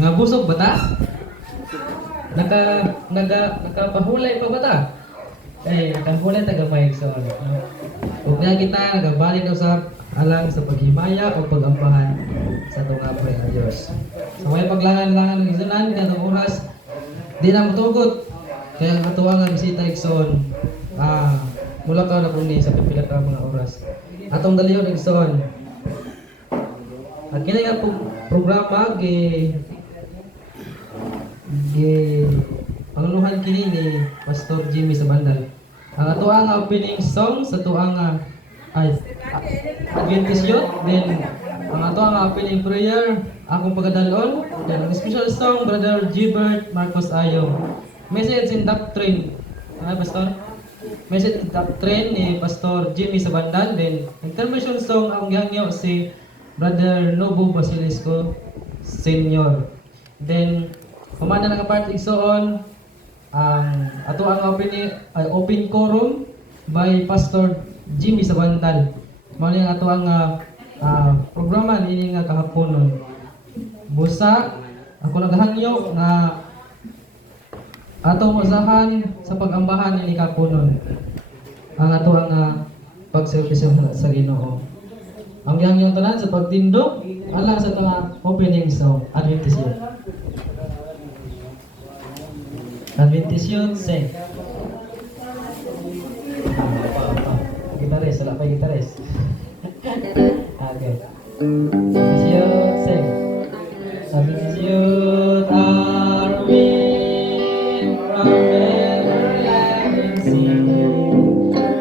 Nga busog ba ta? Nakapahulay pa ba ta? Nakahulay taga-mic so. Kung nga kita nagabalik na sa alang sa paghimaya o pagambahan sa itong apay ng Diyos. So may paglangan-langan ng isunan, kanong oras, di na matugot. Kaya katuwa nga bisita igsoon. Mula ka na po ni sa pipila ka mga oras. Atong daliyon igsoon. At kini nga programa panguluhan kini ni Pastor Jimmy sa Bandal. Ang ato ang opening song sa tuang Adventist Youth, then ang ato ang opening prayer akong pagadalon, then ang special song Brother Gilbert Marcos Ayo. Message in Doctrine. Pastor? Message in Doctrine ni Pastor Jimmy sa Bandal, then intermission song ang gihangyo si Brother Nobo Basilisco Senior. Then pamana na kapart igsoon ang ato ang open quorum by Pastor Jimmy sa Bandal. Mao ni ato ang programa ini nga kahaponon. Busa ako naghangyo nga atong usahan sa pagambahan ini kahaponon. Ang ato ang pagservisyo sa Ginoo. Ang gihangyo tanan sa pagtindog ala sa mga opening song Adventist Youth. Adventist Youth, sing. Gitaris, wala pa gitaris. Okay. Adventist Youth, sing. Adventist Youth are we from everlasting sea.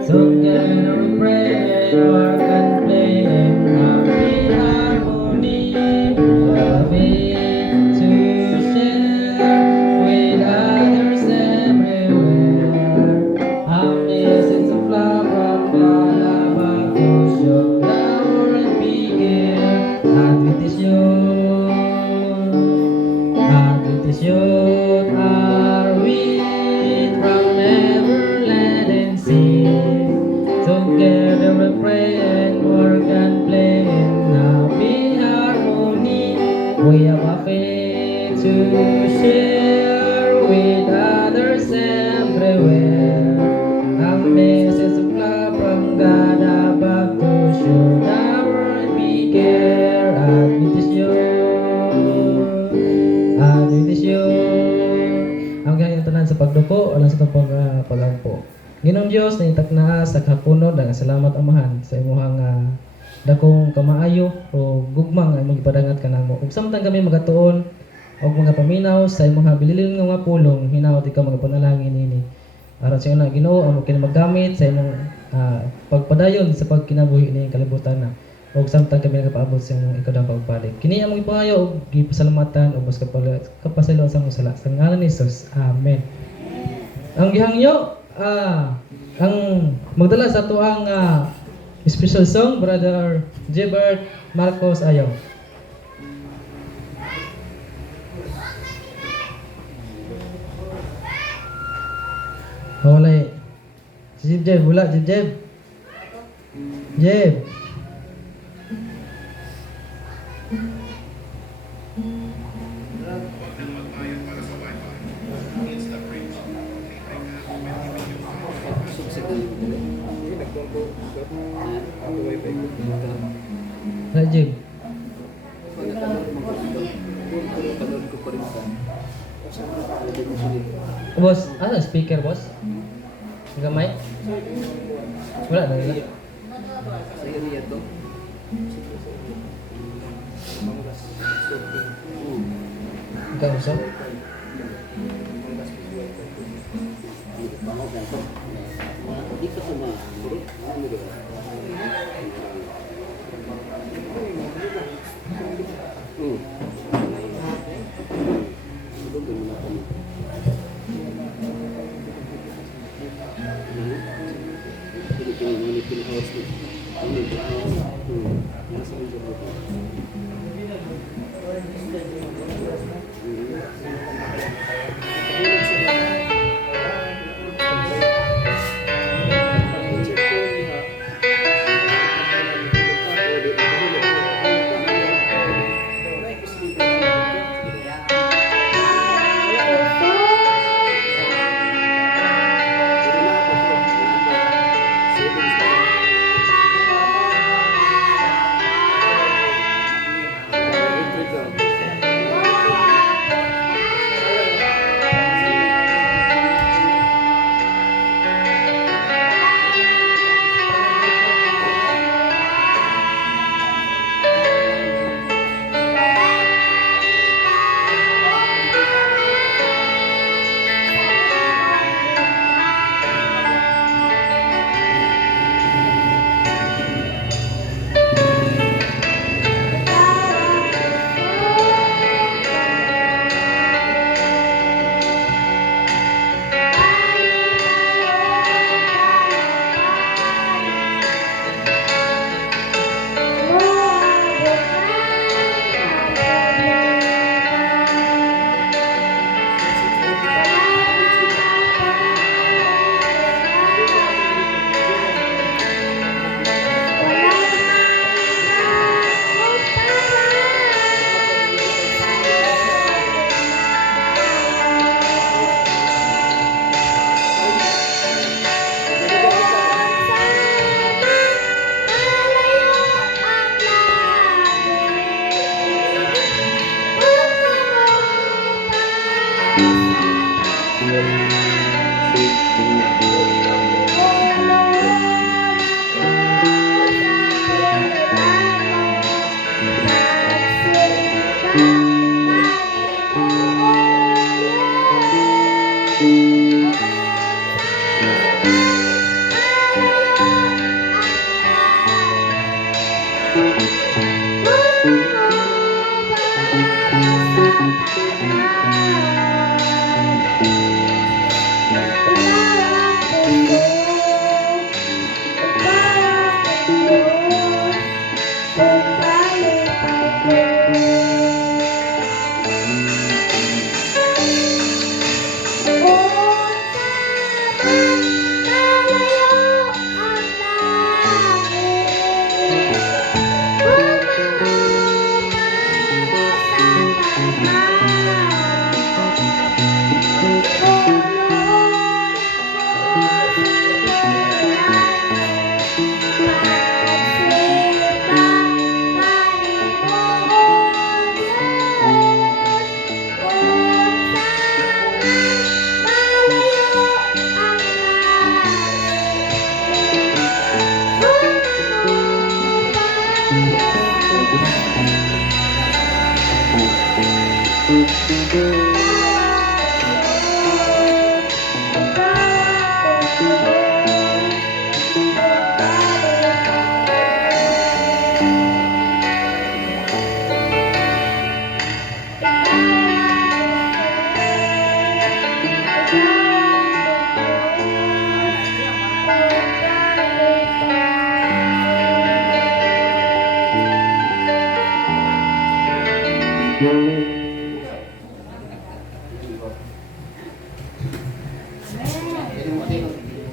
Together we pray, work and play in happy harmony. Loving to share with others everywhere. A message of love from God above to show the world begin. Adventist Youth are we from everland and sea. Together we pray and work and play in happy harmony. We have a faith to share with others everywhere. A message of love from God above to show the world we care. Adventist Youth. Ang ganyan tanan sa pagduko, alang sa itong pagampo. Ginong Diyos na itak na sa kapunod, ang salamat amahan sa imuhang dakong kamaayo o gugmang ay magipadangat ka namo. Ug samtang kami magatuon og mga paminaw sa imong bililin nga mga pulong, hinaot ikaw magapanalangin ini. Aron sa ina Ginoo amo kini magamit sa imong pagpadayon sa pagkinabuhi ni kalibutan na. Og samtang kami nagapaabot sa imong ikadang pagbalik. Kini among ipahayo og gipasalamatan ubos kapasayloan sa imong sala sa ngalan ni Jesus. Amen. Ang gihangyo ang magdala sa tuang special song Brother Gilbert Marcos Ayo. Hawalay. Si Jeb, wala Jeb. Jeb. Rajib. Bos, ano speaker bos? Gamay? Wala na nila. Ikaw usap?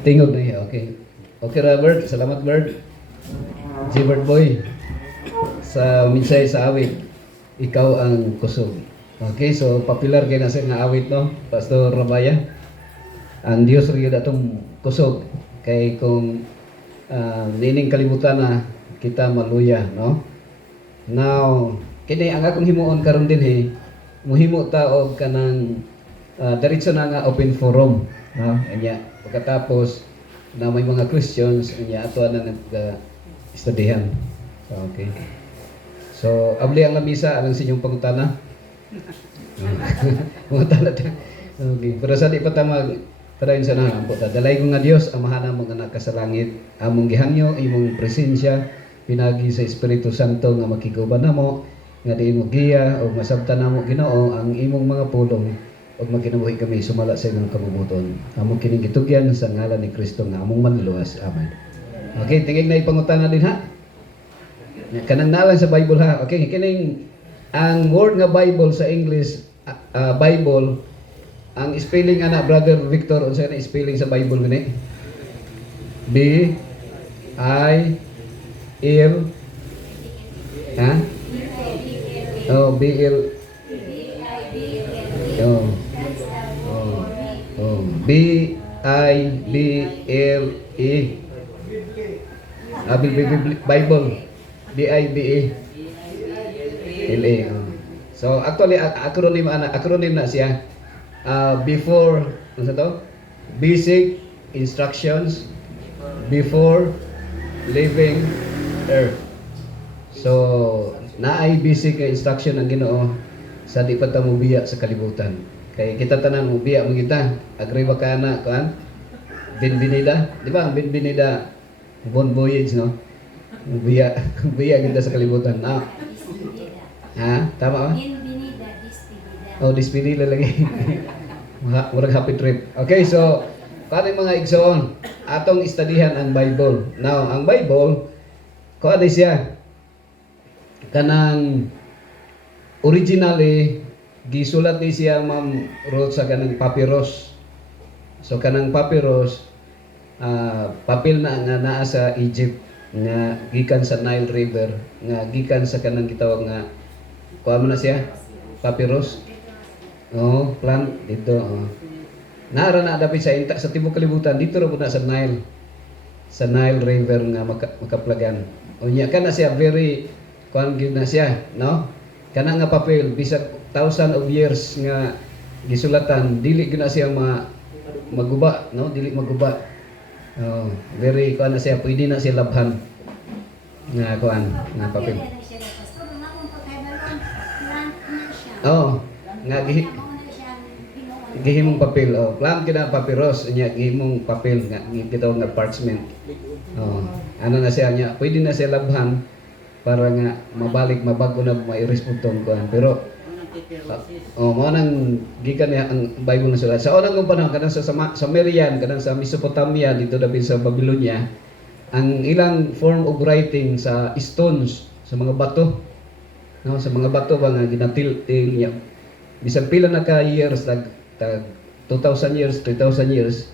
Tingog na iya, okay. Okay, Robert. Salamat, Bert. Gilbert Boy. Sa minsay sa awit, ikaw ang kusog. Okay, so popular kay na sa nga awit, no? Pastor Rabaya. Ang Dios rin atong kusog. Kay kung nining kalibutan na kita maluya, no? Now, kini ang akong himuon karon din muhimo ta og kanang diretso na nga open forum, no? Anya pagkatapos na may mga questions anya ato na nag-studyhan. Okay. So, abli ang lamisa alang sa inyong pangutana. Pangutana ta. Okay. Pero sa di pa tamag padayon sa nang ta. Dalay ko nga Dios amahan mo nga naka sa langit, among gihangyo imong presensya pinagi sa Espiritu Santo nga makiguban namo nga di mo giya o masabtan namo Ginoo ang imong mga pulong ug magkinabuhi kami sumala sa imong kabubuton. Among kining gitugyan sa ngalan ni Kristo nga among manluwas. Amen. Okay, tingig na ipangutana din ha. Kanang nalan sa Bible ha. Okay, kining ang word nga Bible sa English Bible ang spelling ana Brother Victor unsa na spelling sa Bible gani? B I L ha? Oh, B L oh. Oh, B I B L E. Bible. B I B E L E. So actually acronym na siya. Before ano to? Basic instructions before leaving earth. So naay basic instruction ang Ginoo sa di pa ta mobiya sa kalibutan. Kay kita tanan mobiya mo kita. Agree ba ka na kan? Bienvenida, di ba? Bienvenida bon voyage, no? Mobiya kita sa kalibutan. Ah. Ha? Tama ba? Bienvenida, despedida. Oh, despedida lagi. Murag happy trip. Okay, so kani mga igsoon, atong istudihan ang Bible. Now, ang Bible kuan siya kanang originally gisulat ni siya Ma'am Ruth sa kanang papyrus. So kanang papyrus papel na nga naa sa Egypt nga gikan sa Nile River nga gikan sa kanang gitawag nga kuan mo na siya papyrus. Oh, plant dito. Nara na dapit sa inta sa tibuok kalibutan dito ra pud na sa Nile. Sa Nile River nga makaplagan. Unya kana siya very kuan gyud na siya, no? Kana nga papel bisag thousand of years nga gisulatan dili gyud na siya maguba, no? Dili maguba. Very kuan na siya, pwede na siya labhan nga kuan nga papel. Pwede na siya na pastor, nga kung pagkaibalon, plant na siya. Nga Tama na siya binuon. gihimong papel. Plant kita papyrus nya gihimong papel nga gitawag nga parchment. Ano na siya nya, pwede na siya labhan para nga mabalik mabago na mairesputon kuan. Pero mo nang gikan niya ang Bible na sulat. Sa unang panahon kadang sa Sumerian, kadang sa Mesopotamia dito dapat sa Babylonia, ang ilang form of writing sa stones, sa mga bato. No, sa mga bato ba nga ginatil-til niya. Bisan pila na ka years tag 2,000 years, 3,000 years,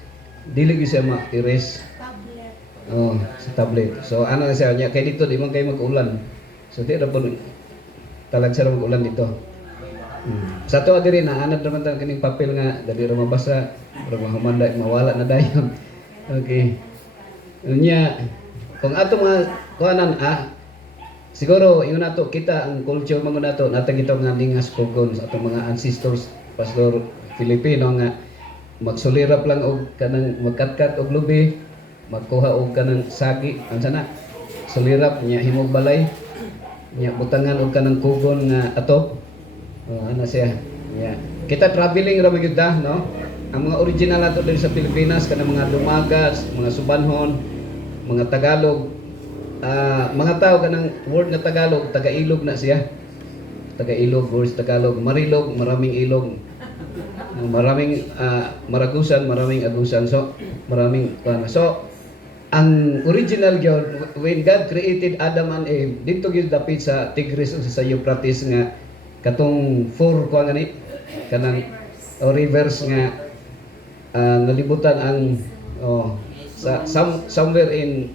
dili gyud siya ma-erase. Tablet. Sa tablet. So ano na siya niya, kay dito di man kayo mag-ulan. So di ra po talag sa mag-ulan dito. Sa to diri na anad naman tan kining papel nga dali ra mabasa, pero mahumanda mawala na dayon. Okay. Unya kung ato mga kuanan siguro yung nato kita ang culture mga nato natang ito nga lingas pugon sa atong mga ancestors pastor Filipino nga magsulirap lang og kanang magkatkat og lubi, magkuha og kanang sagi, ang sana sulirap nya himog balay, nya butangan og kanang kugon nga atop. Ano siya? Yeah. Kita traveling ra magyud no? Ang mga original ato diri sa Pilipinas kanang mga Dumagas, mga Subanhon, mga Tagalog, mga tao kanang word na Tagalog, taga-ilog na siya. Taga-ilog, words Tagalog, Marilog, maraming ilog. Maraming Maragusan, maraming Agusan. So, maraming so ang original gyud when God created Adam and Eve, dito gyud dapit sa Tigris o sa Euphrates nga katong four kuan gani kanang rivers nga nalibutan ang sa somewhere in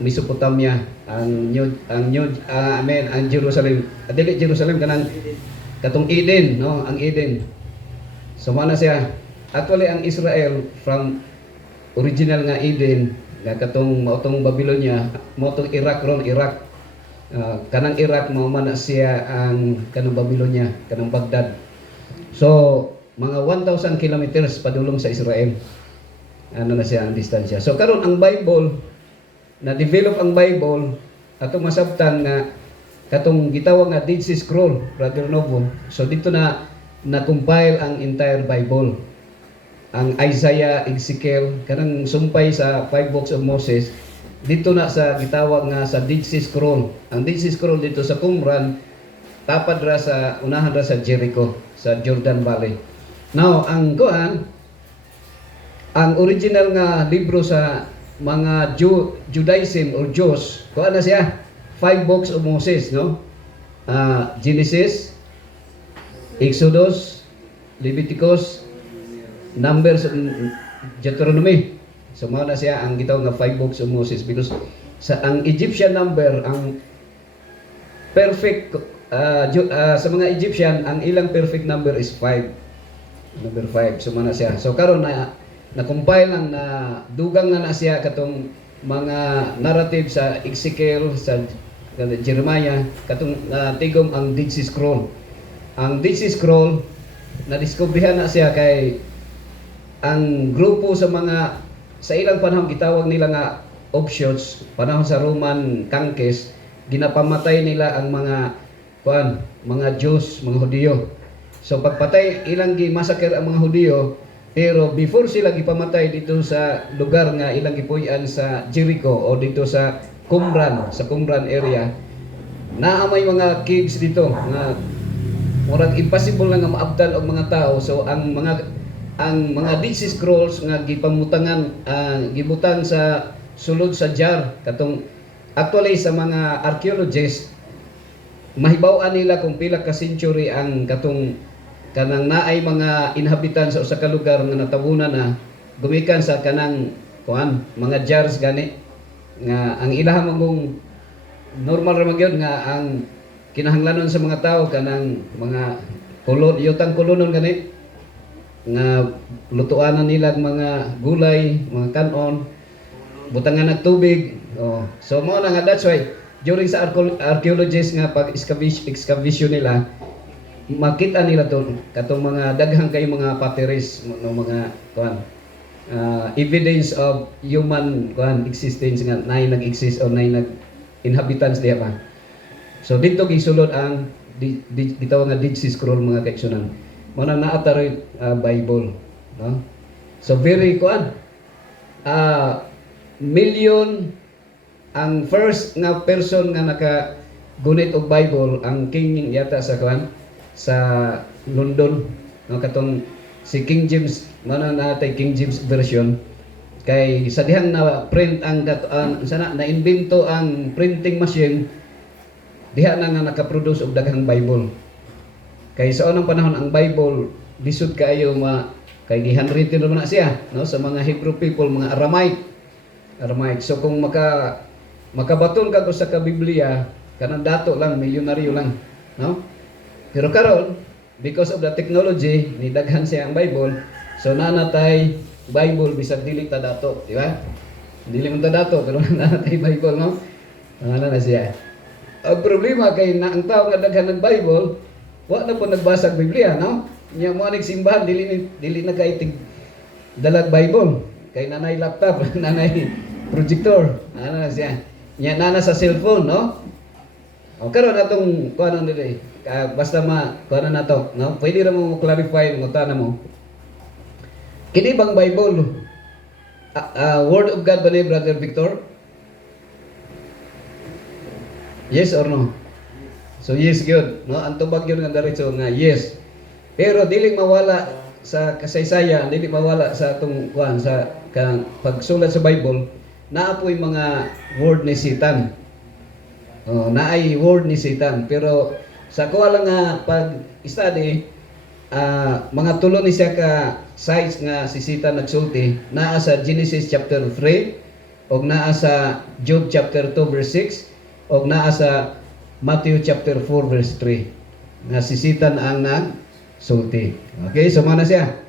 Mesopotamia ang Jerusalem. Dili Jerusalem kanang katong Eden, no, ang Eden. So mana siya actually ang Israel from original nga Eden nga katong mautong Babylonia, mautong Iraq ron Iraq. Kanang Iraq mao man na siya ang kanang Babylonia, kanang Baghdad. So mga 1,000 kilometers padulong sa Israel. Ano na siya ang distansya. So karon ang Bible na develop ang Bible atong masabtan nga katong gitawag nga Dead Sea Scroll, Brother Novo. So dito na compile ang entire Bible. Ang Isaiah, Ezekiel, kanang sumpay sa 5 books of Moses, dito na sa gitawag nga sa Dead Sea Scroll. Ang Dead Sea Scroll dito sa Qumran, tapad ra sa unahan ra sa Jericho, sa Jordan Valley. Now, ang original nga libro sa mga Judaism or Jews, kuan na siya, 5 books of Moses, no? Genesis, Exodus, Leviticus, Numbers, Deuteronomy. So mao na siya ang gitawag nga 5 books of Moses because sa ang Egyptian number ang perfect sa mga Egyptian ang ilang perfect number is 5. Number 5. So mao na siya. So karon na compile lang na dugang na siya katong mga narrative sa Ezekiel, sa Jeremiah, katong tigom ang Dead Sea Scroll. Ang Dead Sea Scroll na diskubrihan na siya kay ang grupo sa ilang panahon gitawag nila nga offshoots, panahon sa Roman conquest, ginapamatay nila ang mga Jews, mga Hudiyo. So pagpatay ilang gi-massacre ang mga Hudiyo, pero before sila gipamatay dito sa lugar nga ilang gipuy-an sa Jericho o dito sa Qumran area, naamay mga caves dito nga murag impossible na nga maabtan og mga tao. So ang mga Dead Sea Scrolls nga gipamutangan gibutang sa sulod sa jar katong actually sa mga archaeologists mahibaw-an nila kung pila ka century ang katong kanang naay mga inhabitan sa usa ka lugar nga natabunan na gumikan sa kanang mga jars gani nga ang ilaha mong normal ra magyud nga ang kinahanglanon sa mga tao kanang mga yutang kolonon gani nga lutuanan nila mga gulay, mga kanon, butangan ng tubig. So mao na nga that's why during sa archaeologists nga pag excavation nila makita nila to katong mga daghang kay mga papeles no mga kuan evidence of human kuan existence nga nay nag-exist o nay nag-inhabitants diha pa. So dito gisulod ang gitawag nga Dead Sea Scroll mga kaigsunan. Mao na naataroy Bible, no? So very kuan million ang first nga person nga nakagunit og Bible ang king yata sa kuan sa London, no, katong si King James, mana natay King James version kay sa dihang na print ang sana na-invento ang printing machine diha na nga nakaproduce og daghang Bible. Kay sa unang panahon ang Bible lisod kaayo kay gihandwritten naman na siya, no, sa mga Hebrew people, mga Aramaic. So kung makabaton ka sa Biblia, kanang dato lang, milyonaryo lang, no? Pero karon, because of the technology, ni daghan siya ang Bible, so nanatay Bible bisag dili ta dato, di ba? Dili man ta dato, pero nanatay Bible, no? Ano na siya. Ang problema kay na ang tao nga daghan ng Bible, wa na po nagbasa og Biblia, no? Nya mo aning simbahan dili na kay dalag Bible, kay nanay laptop, nanay projector, ano na siya. Nya nana sa cellphone, no? O karon atong kuno dili, basta kuno na to, no? Pwede ra mo clarify mo tana mo. Kini bang Bible word of God ba ni Brother Victor? Yes or no? So yes good, no? Ang tubag yun nga diretso nga yes. Pero dili mawala sa kasaysayan, dili mawala sa atong kuan sa pagsulat sa Bible, naapoy mga word ni Satan. Naay word ni Satan, pero sa kuha lang nga pag-study, mga tulo ni siya ka sites nga si Satan nagsulti, naa sa Genesis chapter 3, o naa sa Job chapter 2 verse 6, o naa sa Matthew chapter 4 verse 3, nga si Satan ang nagsulti. Okay, so mana siya.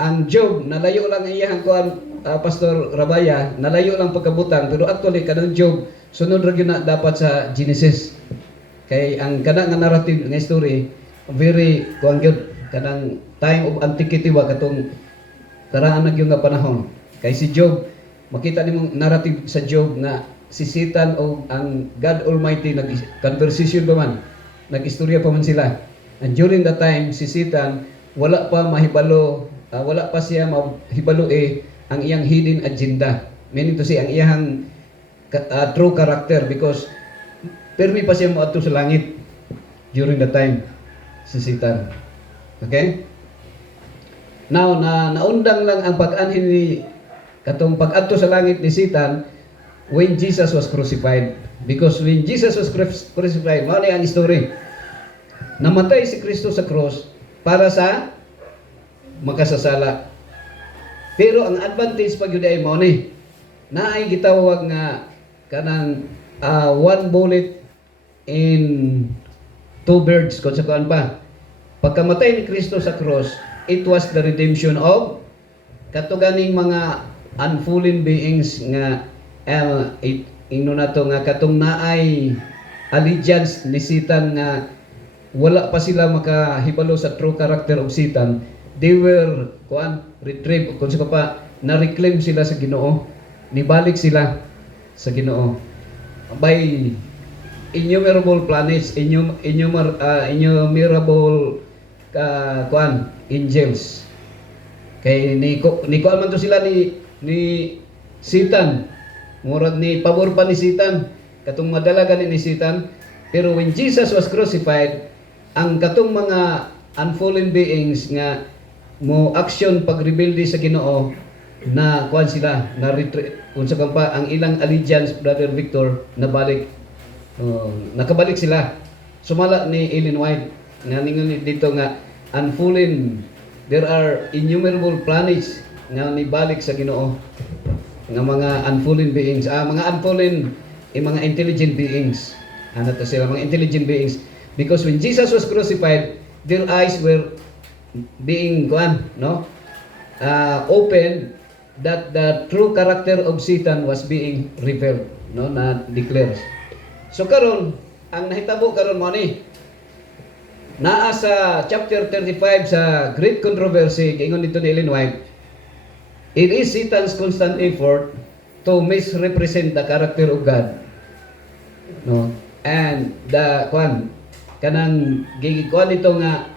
Ang Job, nalayo lang iyang kuan, Pastor Rabaya, nalayo lang pagkabutang, pero actually kanang Job sunod ra gyud na dapat sa Genesis. Kay ang kana nga narrative nga story very kuan gyud kanang time of antiquity wa katong karaan na gyud nga panahon. Kay si Job, makita nimo narrative sa Job nga si Satan o ang God Almighty nag-conversation pa man, nag-istorya pa man sila. And during that time si Satan wala pa mahibalo, wala pa siya mahibalo ang iyang hidden agenda. Meaning to say ang iyang true character, because permi pa siya moadto sa langit during the time si Satan. Okay? Now naundang lang ang pag-anhin ni katong pag-adto sa langit ni Satan when Jesus was crucified. Because when Jesus was crucified, mao ni ang story. Namatay si Kristo sa cross para sa makasasala. Pero ang advantage pag yun ay mao ni naay gitawag nga kanang one bullet in two birds kung sa kuan pa. Pagkamatay ni Kristo sa cross, it was the redemption of katuganing mga unfallen beings nga ino na to nga katong naay allegiance ni Satan nga wala pa sila makahibalo sa true character of Satan. They were retrieved kung sa pa na-reclaim sila sa Ginoo, nibalik sila sa Ginoo by innumerable planets, innumerable angels. Kay ni kuan man to sila ni Satan, murag ni pabor pa ni Satan katong madalaga ni Satan. Pero when Jesus was crucified, ang katong mga unfallen beings nga mo action pagrebelde sa Ginoo na kuan sila na unsa pa ang ilang allegiance, Brother Victor, nabalik, nakabalik sila. Sumala ni Ellen White nga ningon dito nga unfallen, there are innumerable planets nga nibalik sa Ginoo nga mga unfallen beings, mga unfallen mga intelligent beings. Ano to sila, mga intelligent beings, because when Jesus was crucified, their eyes were being open, that the true character of Satan was being revealed, na declared. So karon ang nahitabo karon mo ni naa sa chapter 35 sa Great Controversy, ingon dito ni Ellen White, it is Satan's constant effort to misrepresent the character of God. No? And the kanang gigikuan dito nga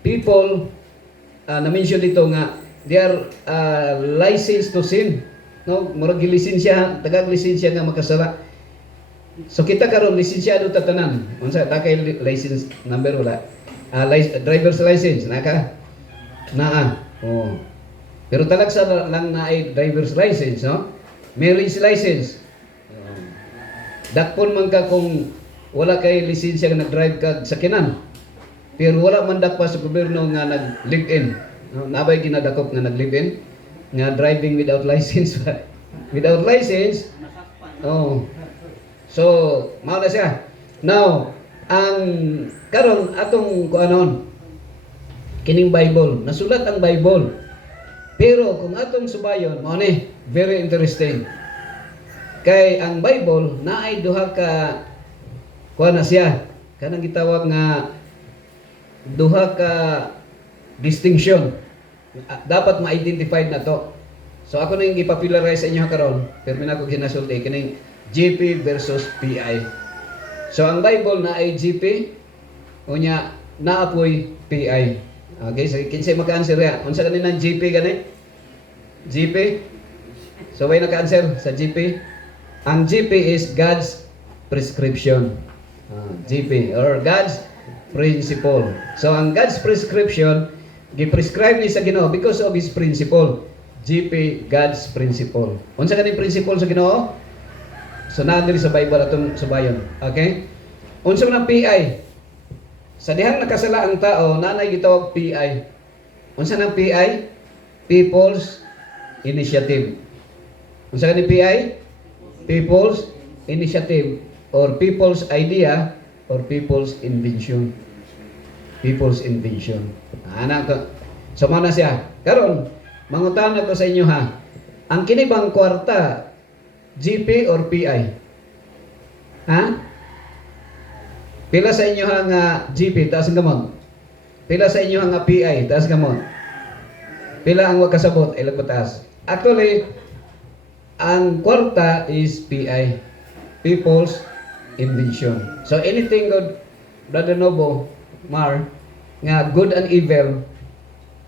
people na-mention dito nga they are licensed to sin. No, murag gilisensya, tagag lisensya nga makasala. So kita karon lisensyado ta tanan. Unsa ta kay license number wala? Driver's license naka? Naa. Oh. Pero talagsa lang na ay driver's license, no? Marriage license. Dakpon man ka kung wala kay lisensya nga nag-drive ka sa kinan. Pero wala man dakpa sa gobyerno nga nag-live-in. No? Nabay ginadakop nga nag-live-in nga driving without license. Without license. Oh. So, mao na siya. Now, ang karon atong kuanon kining Bible, nasulat ang Bible. Pero kung atong subayon, mao ni very interesting. Kay ang Bible naay duha ka kuan na siya. Kanang gitawag nga duha ka distinction. Dapat ma-identify na to. So ako na yung ipapilarize sa inyo karon, pero minako ginasulti kining GP versus PI. So ang Bible na ay GP, unya naapoy PI. Okay, so kinsay maka-answer ya? Unsa kanina GP gani? GP. So way naka-answer sa GP. Ang GP is God's prescription. GP or God's principle. So ang God's prescription gi-prescribe ni sa Ginoo because of his principle. GP, God's principle. Unsa kaning principle sa Ginoo? So naa diri sa Bible atong subayon. Okay? Unsa man ang PI? Sa dihang nakasala ang tao, nanay gitawag PI. Unsa nang PI? People's Initiative. Unsa kaning PI? People's Initiative or people's idea or people's invention. People's invention. Ana ko. So mana siya. Karon mangutan ako sa inyo ha. Ang kini bang kwarta GP or PI? Ha? Pila sa inyo nga GP taas ang gamon? Pila sa inyo nga PI taas gamon? Pila ang wag kasabot ay lagpataas? Actually, ang kwarta is PI. People's invention. So anything good, Brother Nobo, Mar, nga good and evil,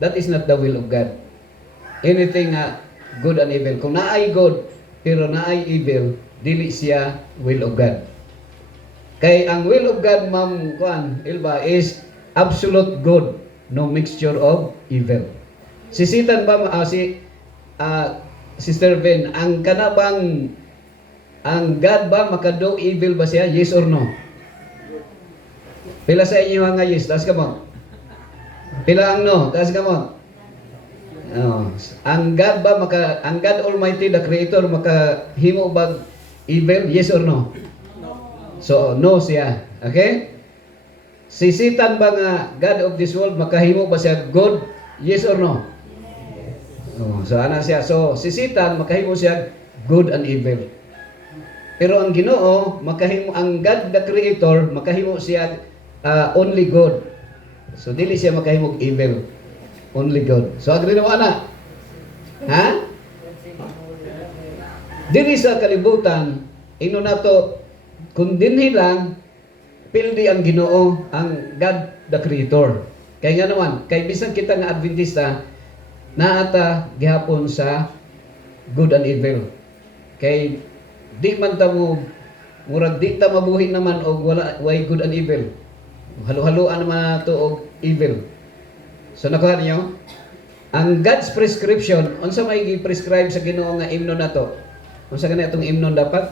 that is not the will of God. Anything good and evil. Kung naay good, pero naay evil, dili siya will of God. Kay ang will of God, Ma'am Juan Ilba, is absolute good, no mixture of evil. Sisitan ba Sister Ben, ang kanabang ang God ba makado evil ba siya? Yes or no? Pila sa inyo nga yes, taas ka mo. Pila ang no, taas ka mo. Oh. Ang God ba ang God Almighty, the Creator, makahimo ba evil? Yes or no? So, no siya. Okay? Si Satan ba nga God of this world, makahimo ba siya good? Yes or no? Oh, so, ana siya. So, si Satan, makahimo siya good and evil. Pero ang Ginoo, makahimo, ang God the Creator, makahimo siya only good. So, dili siya makahimo evil. Only good. So, agree naman ana? Ha? Dili sa kalibutan, ino na to, kung dinhi lang, pildi ang Ginoo, ang God the Creator. Kaya nga naman, kay bisan kita nga Adventista, naata gihapon sa good and evil. Kay di man ta mo murag di ta mabuhi naman og way good and evil. Halo-haloan naman to og evil. So nakuha niyo? Ang God's prescription, unsa may gi-prescribe sa Ginoo nga imnon nato? Unsa gani atong imnon dapat?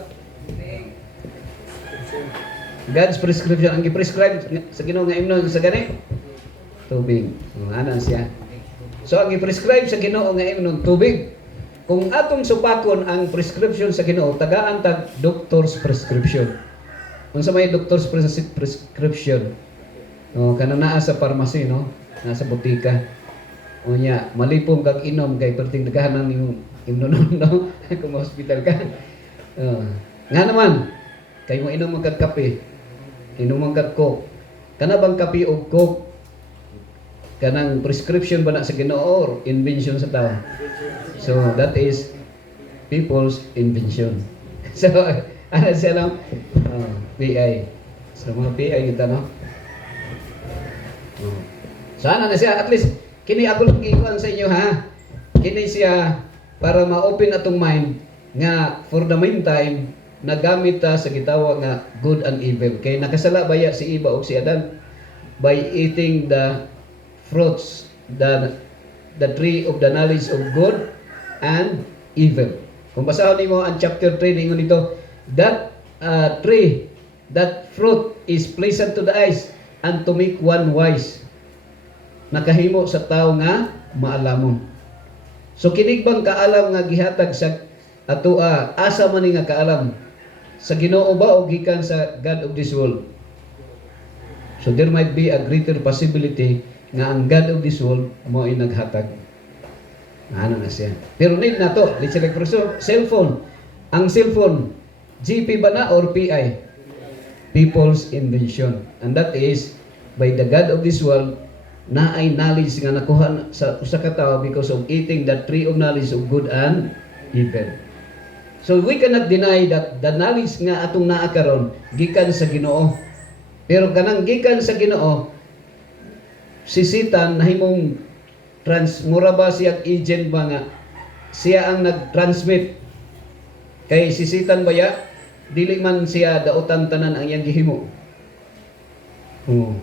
God's prescription ang gi-prescribe sa Ginoo nga imnon sa gani? Tubig. Ana siya. So ang i-prescribe sa Ginoo nga imnon tubig. Kung atong supakon ang prescription sa Ginoo, tagaan tag doctor's prescription. Unsa may doctor's prescription? Oh, kana naa sa pharmacy, no? Nasa butika. Unya, malipong kag inom kay perting daghanan yung imnon, no? Kung hospital ka. Nga naman, kay mo inom kag kape, inom kag coke. Kana bang kape o coke kanang prescription ba na sa Ginoo or invention sa tao? So that is people's invention. So ano siya no? PI. So mga PI kita no. So ano na siya, at least kini ako lang ikuan sa inyo ha. Kini siya para ma-open atong mind nga for the meantime nagamit ta sa gitawag nga good and evil. Kay nakasala baya si Eva o si Adan by eating the fruits, the tree of the knowledge of good and evil. Kung basahon nimo ang chapter 3 ningon dito, that tree, that fruit is pleasant to the eyes and to make one wise. Nakahimo sa tao nga maalamon. So kinig bang kaalam nga gihatag sa atoa, asa man ni nga kaalam sa Ginoo ba o gikan sa God of this world? So there might be a greater possibility nga ang God of this world mo ay naghatag. Ano na siya. Pero need na to, let's select for cellphone. Ang cellphone, GP ba na or PI? People's invention. And that is by the God of this world na ay knowledge nga nakuha sa usa ka tawo because of eating the tree of knowledge of good and evil. So we cannot deny that the knowledge nga atong naa karon gikan sa Ginoo. Pero kanang gikan sa Ginoo, si Satan nahimong mura ba siya agent ba nga siya ang nag-transmit kay si Satan baya dili man siya dautan tanan ang iyang gihimo.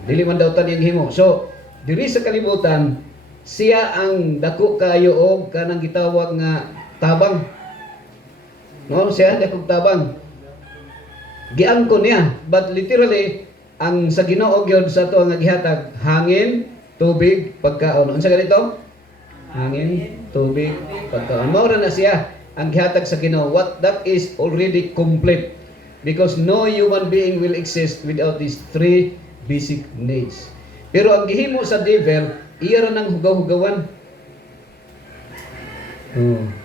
Dili man dautan iyang gihimo. So diri sa kalibutan siya ang dako kaayo og kanang gitawag nga tabang. No, siya dako tabang. Giangkon niya, but literally ang sa Ginoo gyud sa to nga gihatag hangin, tubig, pagkaon. Unsa ganito? Hangin, tubig, pagkaon. Mao ra na siya ang gihatag sa Ginoo. What that is already complete because no human being will exist without these three basic needs. Pero ang gihimo sa devil, iya ra nang hugaw-hugawan.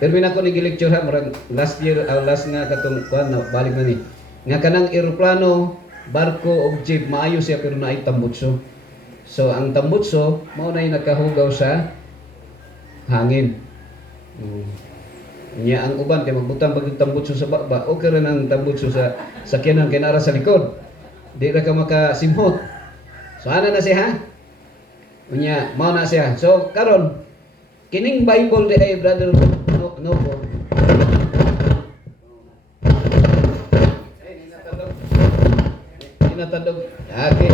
Pero binako ni gi-lecture ha murag last year last nga katong kuan na balik na ni. Nga kanang eroplano, barko o jeep maayo siya pero naay tambutso. So ang tambutso mao nay nakahugaw sa hangin. Nya ang uban kay magbutang pag tambutso sa baba, okay ra nang tambutso sa sakyanan kay nara sa likod. Di ra ka makasimhot. So ana na siya ha? Unya mao na siya. So karon kining Bible di ay brother no po. Natadog. Okay.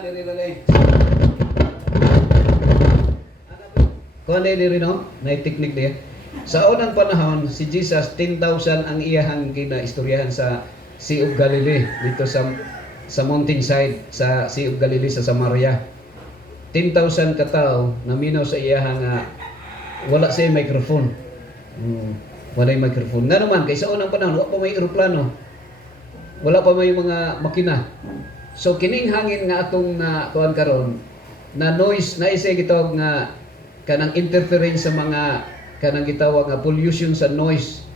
Dili. Kuan dili no? Nay technique diya. Sa unang panahon, si Jesus 10,000 ang iyahang kinaistoryahan sa Sea of Galilee dito sa mountainside sa Sea of Galilee sa Samaria. 10,000 ka tao naminaw sa iyahang wala siya microphone. Walay microphone. Nga naman, kaysa unang panahon, wala pa may eroplano. Wala pa may mga makina. So, kining hangin nga atong kuhan karon na noise, na isa gitawag nga kanang interference sa mga kanang gitawag nga pollution sa noise.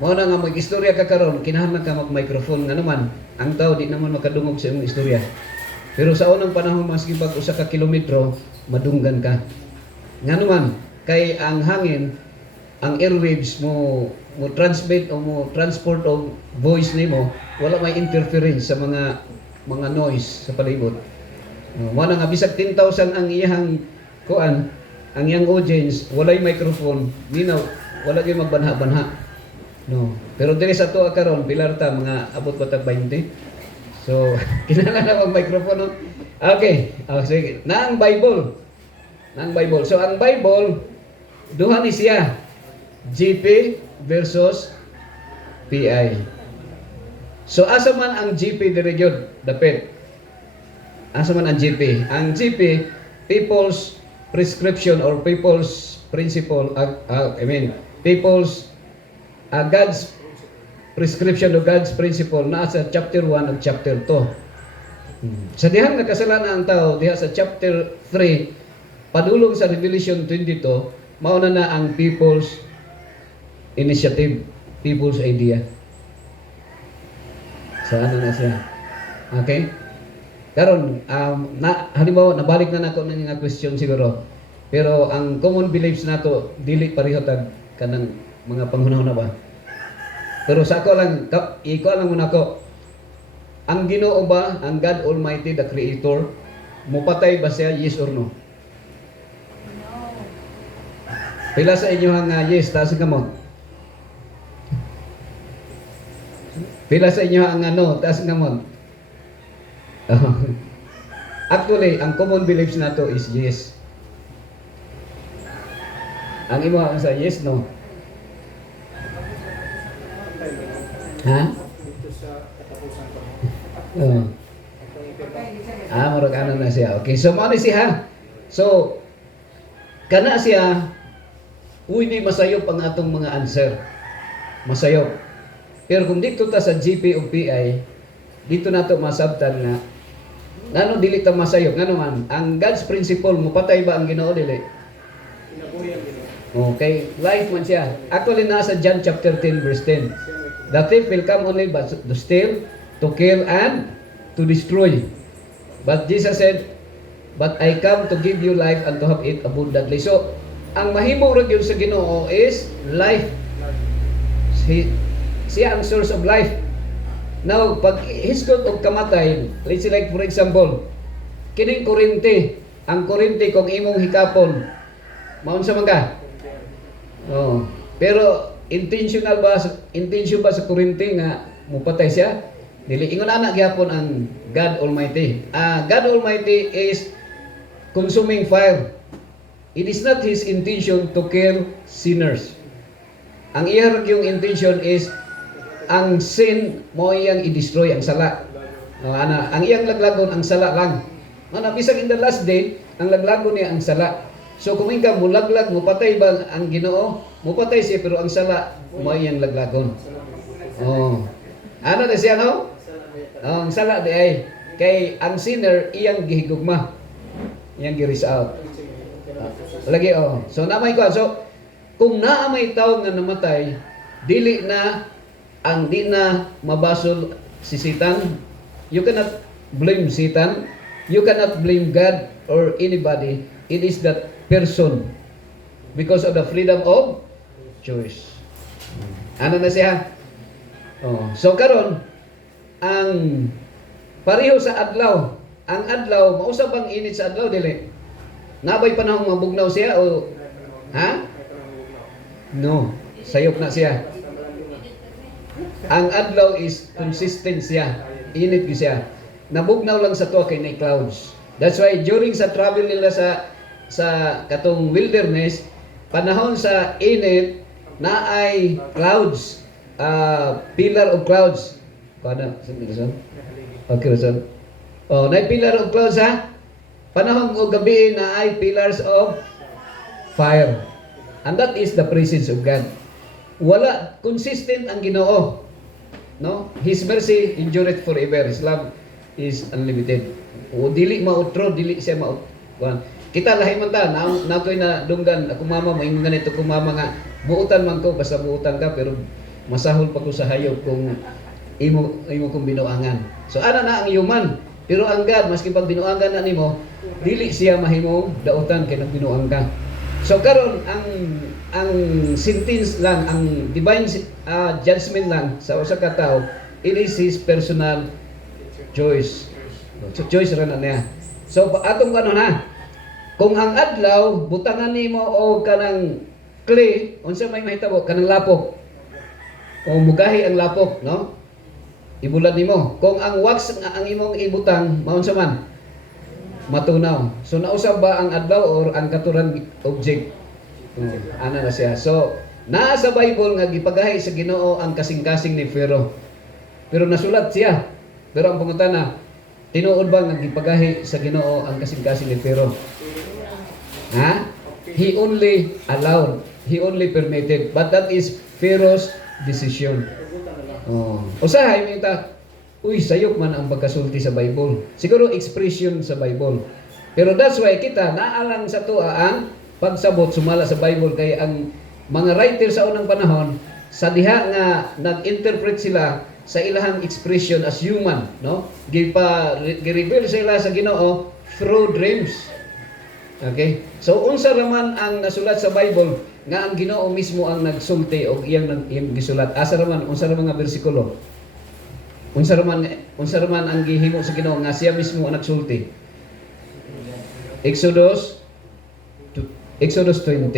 Mao na nga mag-istorya ka karon, kinahanglan ka mag-microphone nga naman. Ang tao di naman makadungog sa imong istorya. Pero sa unang panahon, maski bag usa ka kilometro, madunggan ka. Nga naman, kay ang hangin, ang airwaves mo transmit o mo transport o voice nimo wala may interference sa mga noise sa palibot. Wala nga bisag 10,000 ang iyang kuan, ang iyang audience walay microphone, minaw wala gyud magbanha-banha. No. Pero diri sa tuwa karon pilar ta mga abot pa tag 20. So kinahanglan na mag microphone. No? Okay. Sige. Nang Bible. So ang Bible duha ni siya. GP versus PI. So asa man ang GP diri gyud dapit. Asa man ang GP? Ang GP people's prescription or people's principle people's God's prescription o God's principle na sa chapter 1 ug chapter 2. Sa dihang nakasalanan ang tao diha sa chapter 3 padulong sa Revelation 22 mao na ang people's initiative, people's idea. So ano na siya. Okay? Karon halimbawa nabalik na nako ng nga question siguro. Pero ang common beliefs nato dili pareho tag kanang mga panghunahuna ba. Pero sa ako lang iko lang muna ko. Ang Ginoo ba, ang God Almighty, the Creator, mupatay ba siya, yes or no? Pila sa inyo ang yes, taas ka mo. Pila sa inyo ang no, taas ka mo. Actually, ang common beliefs nato is yes. Ang imo ang sa yes, no? Ha? Murag ano na siya. Okay, so mao ni siya. So, kana siya, uy, ni masayop ang atong mga answer. Masayop. Pero kung dito ta sa GP o PI, dito nato masabtan nga, ngano dili ta masayop? Ngano man, ang God's principle, mupatay ba ang Ginoo dili? Okay, life man siya. Actually, nasa John chapter 10, verse 10. The thief will come only but to steal, to kill, and to destroy. But Jesus said, but I come to give you life and to have it abundantly. So, ang mahimo ra gyud sa Ginoo is life. Siya ang source of life. Now, pag hisgot og kamatay, let's say like for example, kining kurente, ang kurente kung imong hikapon, maun sa mga. Oh, pero intention ba sa kurente nga mupatay siya? Dili ingon ana gyapon ang God Almighty. God Almighty is consuming fire. It is not His intention to kill sinners. Ang iyang yung intention is ang sin mo iyang i-destroy ang sala. Ang iyang laglagon ang sala lang. Bisag in the last day, ang laglagon niya ang sala. So kung ikaw mulaglag, mupatay ba ang Ginoo? Mupatay siya pero ang sala mo iyang laglagon. Oh. Ano na siya no? Ang sala di ay kay ang sinner iyang gihigugma. Iyang gi-reach out. Lagi So namay ko. So kung naa may tawo nga namatay, dili na di na mabasol si Satan. You cannot blame Satan. You cannot blame God or anybody. It is that person because of the freedom of choice. Ano na siya? So karon ang pareho sa adlaw. Ang adlaw, mausap ang init sa adlaw dili. Nabay panahon mabugnaw siya o ha? No, sayop na siya. Ang adlaw is consistent siya. Init gyud siya. Nabugnaw lang sa to kay nay clouds. That's why during sa travel nila sa katong wilderness, panahon sa init na ay clouds, pillar of clouds. Kada sa Luzon? Okay, Luzon. Na pillar of clouds ha. Panahon o gabi na ay pillars of fire. And that is the presence of God. Wala consistent ang Ginoo. No? His mercy endureth forever. His love is unlimited. O dili mautro, dili siya mautro. Kita lahi man ta, natoy na dunggan, ako mama, maingon ganito ko mama nga, buutan man ko, basta buutan ka, pero masahol pa ko sa hayop kung imo kong binuangan. So ana na ang human, pero ang God, maski pag binuangan na nimo, dili siya mahimo dautan kay nang binuang ka. So karon ang sentence lang, ang divine judgment lang sa usa ka tawo, it is his personal choice. So choice ra na niya. So atong ano na, kung ang adlaw butangan nimo o kanang clay, unsa may mahitabo kanang lapok. O mugahi ang lapok, no? Ibulad nimo. Kung ang wax ang imong ibutang, maunsa man? Matunaw. So nausab ba ang adlaw or ang katurang object? Ana na siya. So naa sa Bible nga gipagahi sa Ginoo ang kasing-kasing ni Pharaoh. Pero nasulat siya. Pero ang pangutana, tinuod ba nga gipagahi sa Ginoo ang kasing-kasing ni Pharaoh? Ha? He only allowed, he only permitted, but that is Pharaoh's decision. Usahay mo ta, uy, sayop man ang pagkasulti sa Bible. Siguro expression sa Bible. Pero that's why kita naalang sa tuwa ang pagsabot sumala sa Bible kay ang mga writer sa unang panahon sa diha nga nag-interpret sila sa ilahang expression as human, no? Gi-reveal sila sa Ginoo through dreams. Okay? So unsa raman ang nasulat sa Bible nga ang Ginoo mismo ang nagsulti og iyang gisulat. Asa raman unsa ra mga bersikulo? Unsa raman ang gihimo sa Ginoo nga siya mismo ang nagsulti? Exodus 20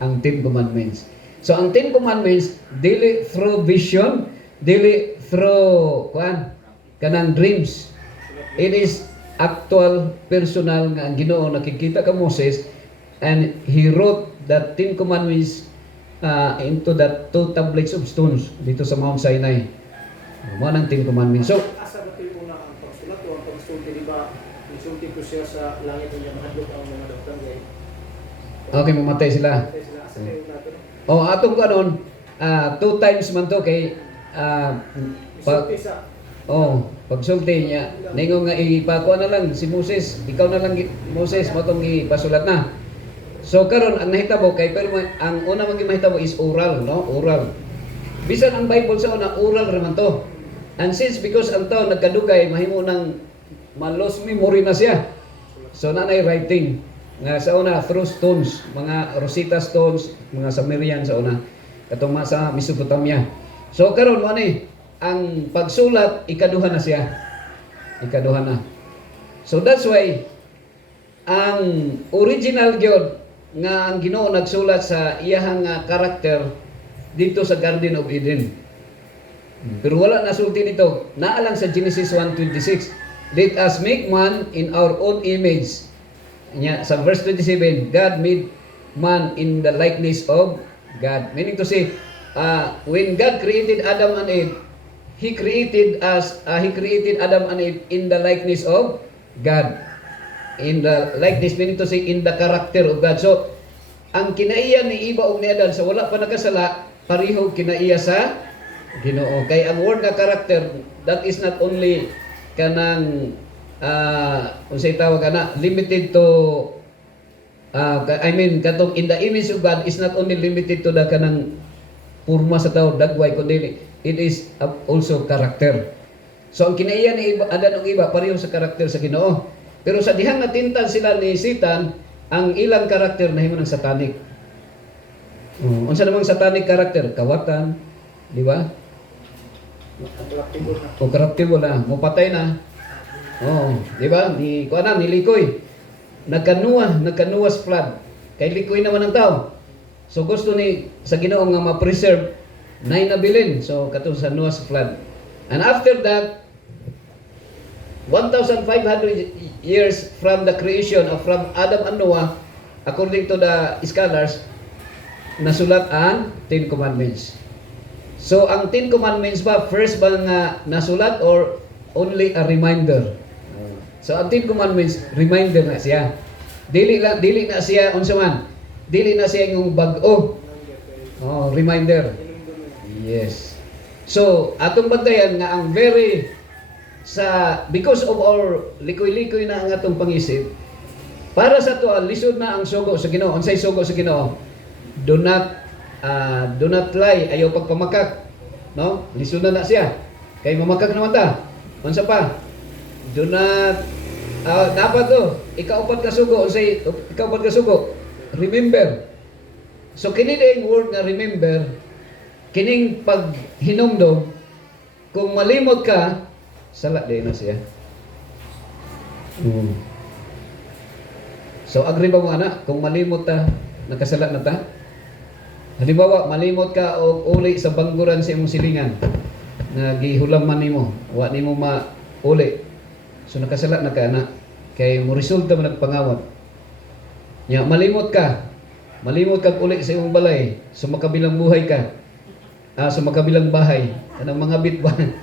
ang 10 commandments. So ang 10 commandments dili through vision, dili through kanang dreams. It is actual personal nga ang Ginoo nakikita ka Moses and he wrote that 10 commandments into that 2 tablets of stones dito sa Mount Sinai. Mo nang 10 commandments. So asa ba ito una ang pagsulat o ang pagsulti, di ba? Insulti ko siya sa langit niya mahadlok ang mga doktor gay. okay, mamatay sila. Kaya sila asa kayo natin. Oh, atong kanon 2 times man to kay Isulti sa pagsulti niya. Ningon nga ipakuha na lang si Moses. Ikaw na lang Moses mo tong ipasulat na. So karon ang nahitabo kay pero ang una man mahitabo is oral, no? Oral. Bisan ang Bible sa una oral ra man to. And since because ang tao nagkadugay mahimo nang malos memory na siya. So nanay writing nga sa una through stones, mga Rosetta stones, mga Sumerian sa una katong sa Mesopotamia. So karon mo ni ang pagsulat ikaduha na siya. Ikaduha na. So that's why ang original gyud nga ang Ginoo nagsulat sa iyahang karakter dito sa Garden of Eden. Pero wala nasulti nito. Naa lang sa Genesis 1:26. Let us make man in our own image. Sa verse 27, God made man in the likeness of God. Meaning to say, when God created Adam and Eve, He created Adam and Eve in the likeness of God. In the likeness, meaning to say, in the character of God. So, ang kinaiya ni Eva o ni Adan sa wala pa nakasala, pareho kinaiya sa Ginoo. Kay ang word nga character, that is not only kanang unsay tawag kana limited to katong in the image of God is not only limited to the kanang purma sa tao dagway kundi it is also character. So ang kinaiya ni Adan ug Eva pareho sa karakter sa Ginoo. Pero sa dihang natintan sila ni Satan, ang ilang karakter nahimo ng satanic. Unsa namang satanic karakter? Kawatan, di ba? O corruptible na, mupatay na. Di ba? Nilikoy. Nagkanuwas flood. Kay likoy naman ang tao. So gusto ni sa Ginoo nga ma-preserve nay nabilin. So katong sa Noah's flood. And after that 1,500 years from the creation of from Adam and Noah, according to the scholars, nasulat ang 10 commandments. So ang 10 commandments ba first ba nga nasulat or only a reminder? So ang 10 commandments reminder na siya. Dili na siya unsa man. Dili na siya yung bag-o. Reminder. Yes. So atong bantayan nga ang because of our likoy-likoy na ang atong pangisip, para sa to lisod na ang sugo sa Ginoo. Unsay sugo sa Ginoo? Do not lie, ayaw pagpamakak, no? Lisod na siya. Kay mamakak naman ta. Unsa pa? Do not dapat to, ikaupat ka sugo, unsay ikaupat ka sugo? Remember. So kini ding word nga remember, kining pag hinumdum, kung malimot ka, sala din na siya. So agree ba mo ana kung malimot ta nakasala na ta? Halimbawa malimot ka og uli sa bangguran sa imong silingan nga gihulam man nimo, wa nimo mauli. So nakasala na ka ana kay mo resulta man nagpangawat. Nya malimot ka uli sa imong balay, sa makabilang buhay ka. Sa makabilang bahay kanang mga bitban.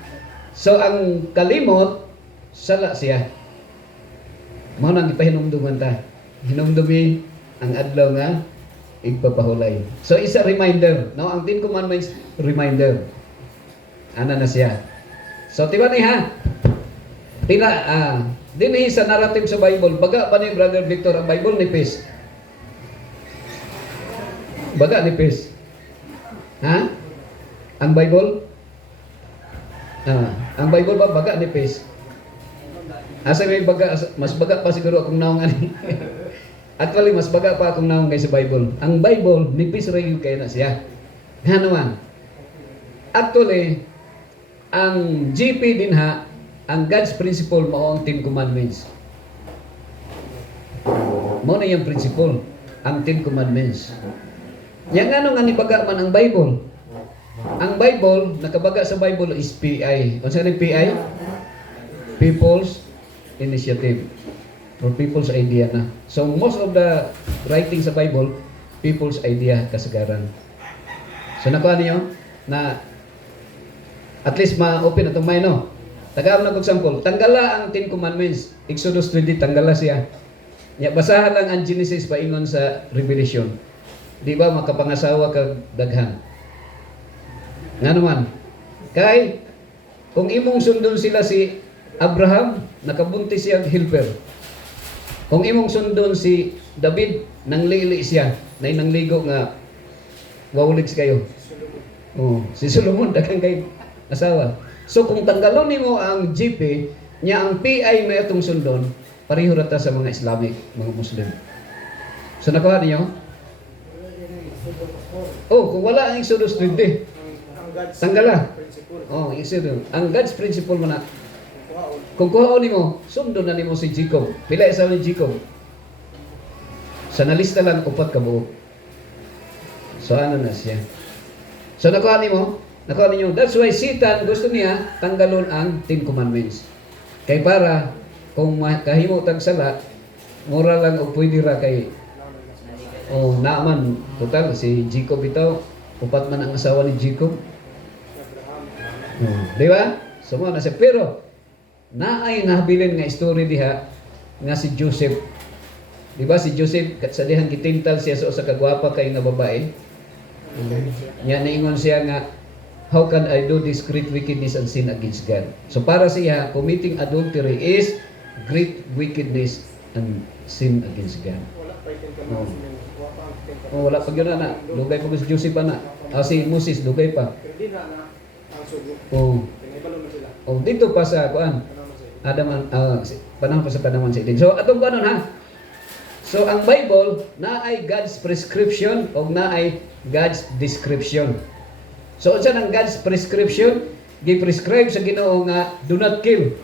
So ang kalimot sala siya. Mao nang ipahinumduman ta. Hinumdumi ang adlaw nga igpapahulay. So isa reminder, no? Ang 10 commandments reminder. Ana na siya. So tiba ni ha. Dinhi sa narrative sa Bible, baga pa ni Brother Victor ang Bible nipis. Baga nipis. Ha? Ang Bible Ang Bible ba baga nipis? Asa may baga, mas baga pa siguro akong naong ani. Actually, mas baga pa akong naong kay sa Bible. Ang Bible, nipis rin yung kaya na siya. Nga naman. Actually, ang GP din ha, ang God's principle mao ang 10 commandments. Mao na yung principle, ang 10 commandments. Yang ano nga nibaga man ang Bible? Ang Bible, nakabaga sa Bible is PI. Ano sa PI? People's Initiative or People's Idea na. So most of the writing sa Bible, People's Idea kasagaran. So nakuha niyo na at least ma-open itong mind, no? Tagaam na example. Tanggala ang 10 Commandments. Exodus 20, tanggala siya. Ya, basahan lang ang Genesis paingon sa Revelation. Di ba makapangasawa kag daghan? Nga naman. Kay, kung imong sundon sila si Abraham, nakabuntis siya helper. Kung imong sundon si David, nanglili siya, na nangligo nga wawulig kayo. Oh, si Solomon daghang kay asawa. So kung tanggalon nimo ang GP, nya ang PI na itong sundon, pareho rata sa mga Islamic, mga Muslim. So nakuha niyo? Oh, kung wala ang Exodus 20, Ang God's tanggala. principle. Oh, Exodus. Ang God's principle mo na, kung kuhaon nimo, sundon na nimo si Jacob. Pila isa ni Jacob? Sa nalista lang, 4 ka buok. So ano na siya? So nakuha nimo? Nakuha ninyo. That's why Satan gusto niya tanggalon ang 10 commandments. Kay para kung kahimo tag sala, mura lang o pwede ra kay naaman total si Jacob bitaw, 4 man ang asawa ni Jacob. Di ba? So mo na siya. Pero naay nahabilin nga story diha nga si Joseph. Di ba si Joseph sa dihang gitintal siya sa kagwapa kay nga babae. Nya niingon siya nga, how can I do this great wickedness and sin against God? So para siya, committing adultery is great wickedness and sin against God. Wala pa itin ka Oh. na. Wala pa yun na. Lugay pa si Joseph na. Si Moses, lugay pa. Pero di na ang sugo. Tinipalo na sila. Dito pa sa kuan. Ano mo sa'yo? Adam panahon pa sa panahon sa Eden. So atong kanon ha. So ang Bible na ay God's prescription o na ay God's description. So unsa nang God's prescription? Gi-prescribe sa Ginoo nga do not kill.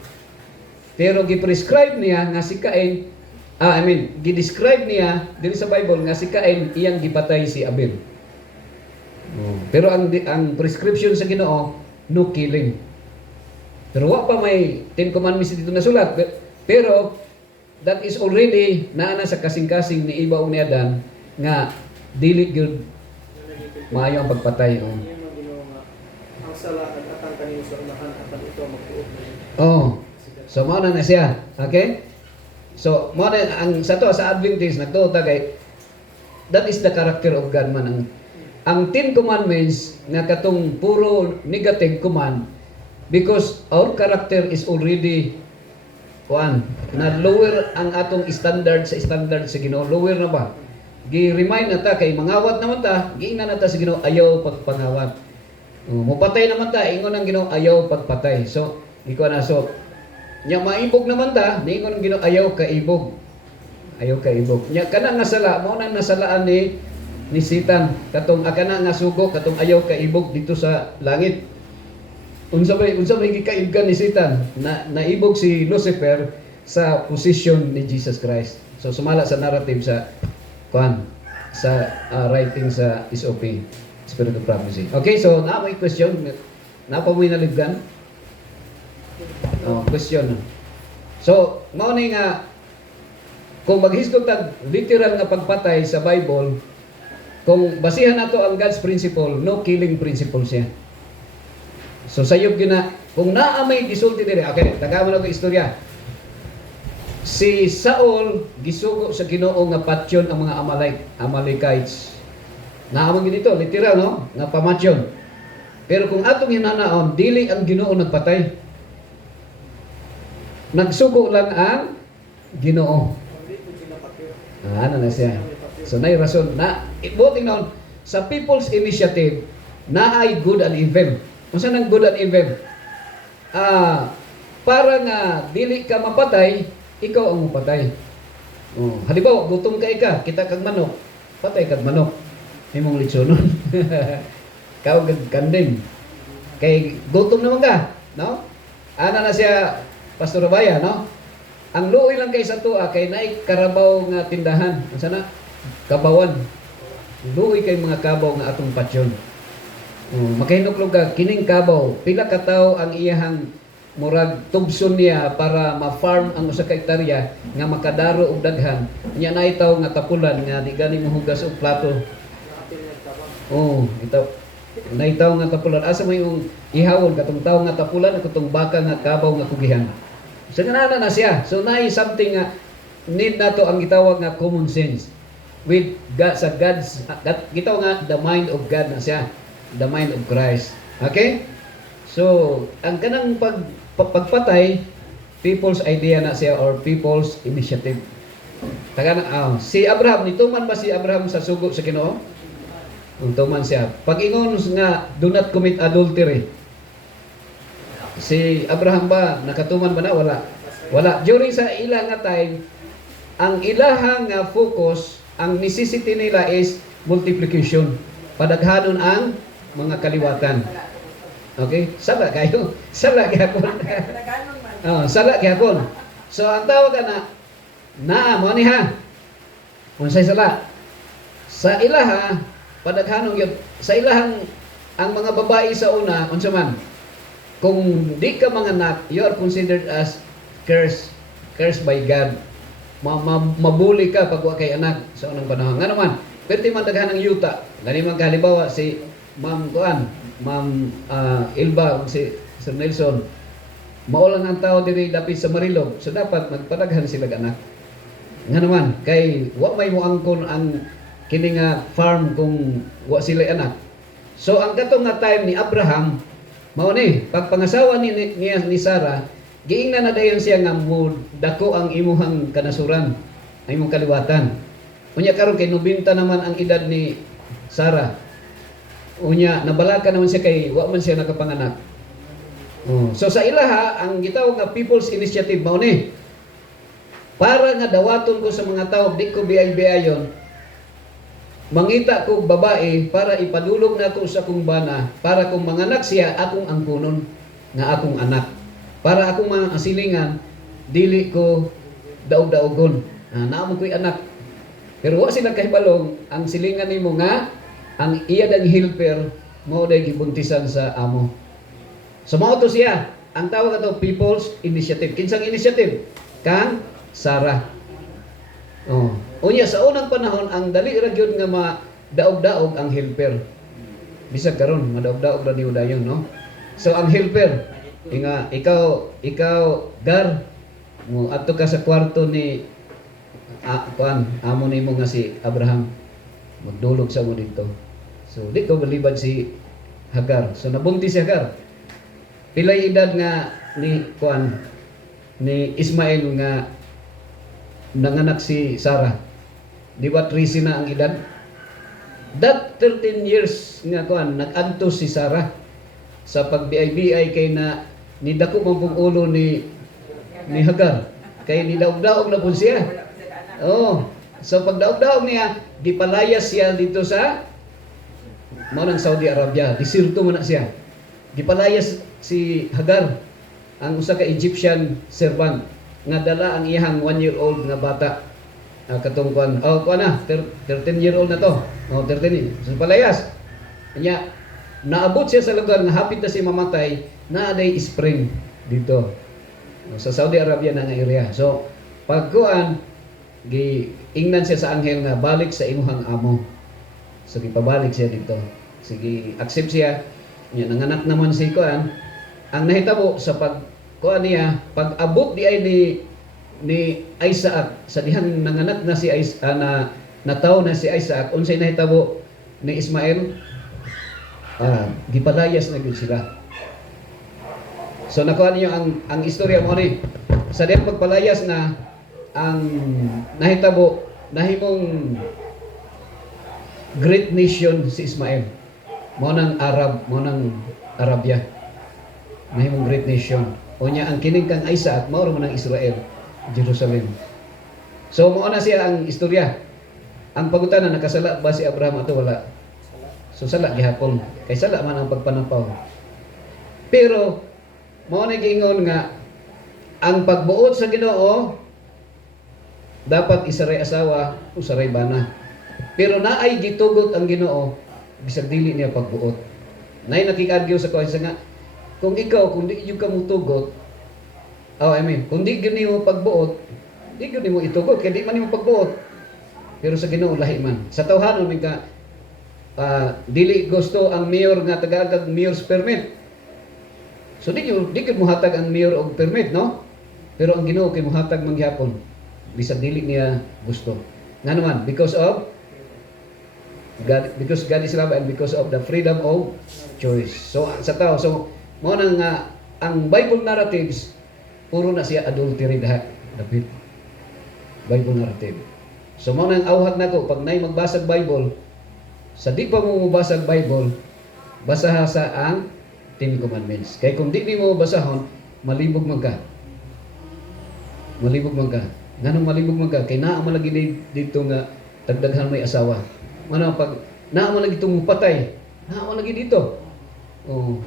Pero gi-prescribe niya nga si Cain, gi-describe niya dili sa Bible nga si Cain iyang gipatay si Abel. Pero ang prescription sa Ginoo, no killing. Pero wa pa may 10 commandments dito nasulat. Pero that is already naana sa kasing-kasing ni Iba o ni Adan nga dili gyud maayo ang pagpatay. Yun ang Ginoo nga ang sala at atang kanino sa unahan apan ito magtuot na yun. So mao na siya. Okay? So mao na ang sa Adventist nagtuo ta kay that is the character of God man ang 10 commandments nga katong puro negative command because our character is already na lower ang atong standard sa Ginoo, lower na ba? Gi-remind na ta kay mangawat naman ta, giingnan na ta sa Ginoo ayaw pagpangawat. Mupatay naman ta, ingon ang Ginoo ayaw pagpatay. So, iko na so nya maibog naman ta, niingon ang Ginoo ayaw kaibog. Ayaw kaibog. Nya kana nga sala, mao nang nasalaan ni Satan katong akana nga sugo katong ayaw kaibog dito sa langit. Unsa may gikaibgan ni Satan na naibog si Lucifer sa position ni Jesus Christ. So sumala sa narrative sa writing sa SOP, Spirit of Prophecy. Okay, so na may question, napa mo inalibgan? Question. So mao ni nga kung maghistog tag literal nga pagpatay sa Bible, kung basihan nato ang God's principle, no killing principle siya. So sayop gina kung naa may gisulti dire. Okay, tagaman ako istorya. Si Saul gisugo sa Ginoo nga patyon ang mga Amalekites. Naamon dito literal no, nga pamatyon. Pero kung atong hinanaon, dili ang Ginoo nagpatay. Nagsugo lang ang Ginoo. Ano na siya. So nay rason na voting noon sa People's Initiative na ay good and evil. Unsa nang good and evil? para nga dili ka mapatay, ikaw ang mapatay. Halimbawa, gutom ka kita kag manok, patay kag manok. Imong litsonon. Kau kanding. Kay gutom naman ka, no? Ana na siya Pastor Abaya, no? Ang luoy lang kay sa tuwa kay naay karabaw nga tindahan. Unsa na? Kabawan. Luoy kay mga kabaw nga atong patyon. Makahinuklog ka kining kabaw, pila ka tawo ang iyahang murag tubson niya para ma-farm ang usa ka hektarya nga makadaro og daghan. Nya naay tawo nga tapulan nga di gani mohugas og plato. Ito. Naay tawo nga tapulan. Asa may yung ihawon katong tawo nga tapulan at katong baka nga kabaw nga kugihan. So ganana na siya. So naay something nga need nato ang gitawag nga common sense with God, sa God's gitawag nga the mind of God na siya, the mind of Christ. Okay? So ang kanang pagpatay, people's idea na siya or people's initiative. Si Abraham, nituman ba si Abraham sa sugo sa Ginoo? Tuman siya. Pag-ingon nga do not commit adultery. Si Abraham ba nakatuman ba na? Wala. During sa ilang nga time, ang ilahang nga focus, ang necessity nila is multiplication. Padaghanon ang mga kaliwatan. Okay? Sala kayo. Sala gyapon. Sala gyapon. So ang tawag na mo ni ha. Unsay sala? Sa ilaha padaghanon yun. Sa ilahang ang mga babae sa una, unsa man, kung di ka manganak, you are considered as cursed by God. Mabuli ka pag wa kay anak sa unang panahon. Nga naman, perti man daghan ang yuta. Gani man halimbawa si Ma'am Ilba, si Sir Nelson, maulang ang tao diri dapit sa Marilog, so dapat magpadaghan sila anak. Nga naman, kay wa may moangkon ang kini nga farm kung wa sila anak. So ang katong nga time ni Abraham mao ni pagpangasawa ni Sarah, giingnan na dayon siya nga dako ang imuhang kanasuran, ang imong kaliwatan. Unya karon kay 90 naman ang edad ni Sarah. Unya nabalaka naman siya kay wa man siya nakapanganak. So sa ilaha ang gitawag nga people's initiative mao ni para nga dawaton ko sa mga tawo di ko biay-biayon. Mangita ko babae para ipadulog na ako sa akong bana para kung manganak siya akong angkunon nga akong anak. Para akong mga asilingan dili ko daog-daogon. Naamo ko'y anak. Pero wa sila kahibalong ang silingan nimo nga ang iya dang helper mao day gibuntisan sa amo. So mao to siya. Ang tawag ato people's initiative. Kinsang initiative? Kang Sarah. Unya sa unang panahon ang dali ra gyud nga daog-daog ang helper. Bisag karon madaog-daog ra niyo dayon, no? So ang helper nga ikaw gar mo adto ka sa kwarto ni amo nimo nga si Abraham. Magdulog sa mo dito. So di ko balibad si Hagar. So nabuntis si Hagar. Pilay edad nga ni Ismael nga nanganak si Sarah. Di ba 13 na ang edad? That 13 years nga nag-antos si Sarah sa pagbiay-biay kay na nidako man pong ulo ni Hagar. Kay nidaog-daog na po siya. So pagdaog-daog niya, gipalayas siya dito sa ng Saudi Arabia. Disirto man na siya. Gipalayas si Hagar, ang usa ka Egyptian servant nga dala ang iyang 1-year-old nga bata. Katong 13-year-old na to. 13. So palayas. Kanya naabot siya sa lugar nga hapit na si mamatay, na day spring dito. Sa Saudi Arabia na nga area. So pagkuan giingnan siya sa anghel nga balik sa imuhang amo. So gipabalik siya dito. Sige, accept siya. Nya nanganak naman si kuan. Ang nahitabo sa pagkuan niya, pag-abot di ay ni Isaac sa dihang nanganak na si nataw na si Isaac, unsay nahitabo ni Ismael? Gipalayas na gyud sila. So nakuha niyo ang istorya mo ni sa dihang pagpalayas na ang nahitabo nahimong great nation si Ismael. Mo nang Arabia. Nahimong great nation. Unya ang kining kang Isaac mao man ang Israel, Jerusalem. So mao na siya ang istorya. Ang pagutanan nakasala ba si Abraham ato wala? So sala gihapon. Kay sala man ang pagpanampaw. Pero mao na giingon nga ang pagbuot sa Ginoo dapat isaray asawa o saray bana. Pero naay gitugot ang Ginoo bisag dili niya pagbuot. Nay nakikadyo sa kuha nga kung ikaw kung di ka mutugot, kung di gyud nimo pagbuot, di gyud nimo itugot kay di man nimo pagbuot. Pero sa Ginoo lahi man. Sa tawhanon mi ka dili gusto ang mayor nga tagaagag mayor's permit. So di gyud mohatag ang mayor og permit, no? Pero ang Ginoo kay mohatag man gyapon bisag dili niya gusto. Nga naman because God is love and because of the freedom of choice. So sa tao, so mao nang ang Bible narratives puro na siya adultery David. Bible narrative. So mao nang awhag nako pag nay magbasa Bible, sa di pa mo mabasa Bible, basaha sa ang Ten Commandments. Kay kung di mo basahon, malibog man ka. Malibog man ka. Nganong malibog man ka? Kay naa man lagi dito nga tagdaghan may asawa. Ano pag naa man lagi itong patay, naa man lagi dito. Oh.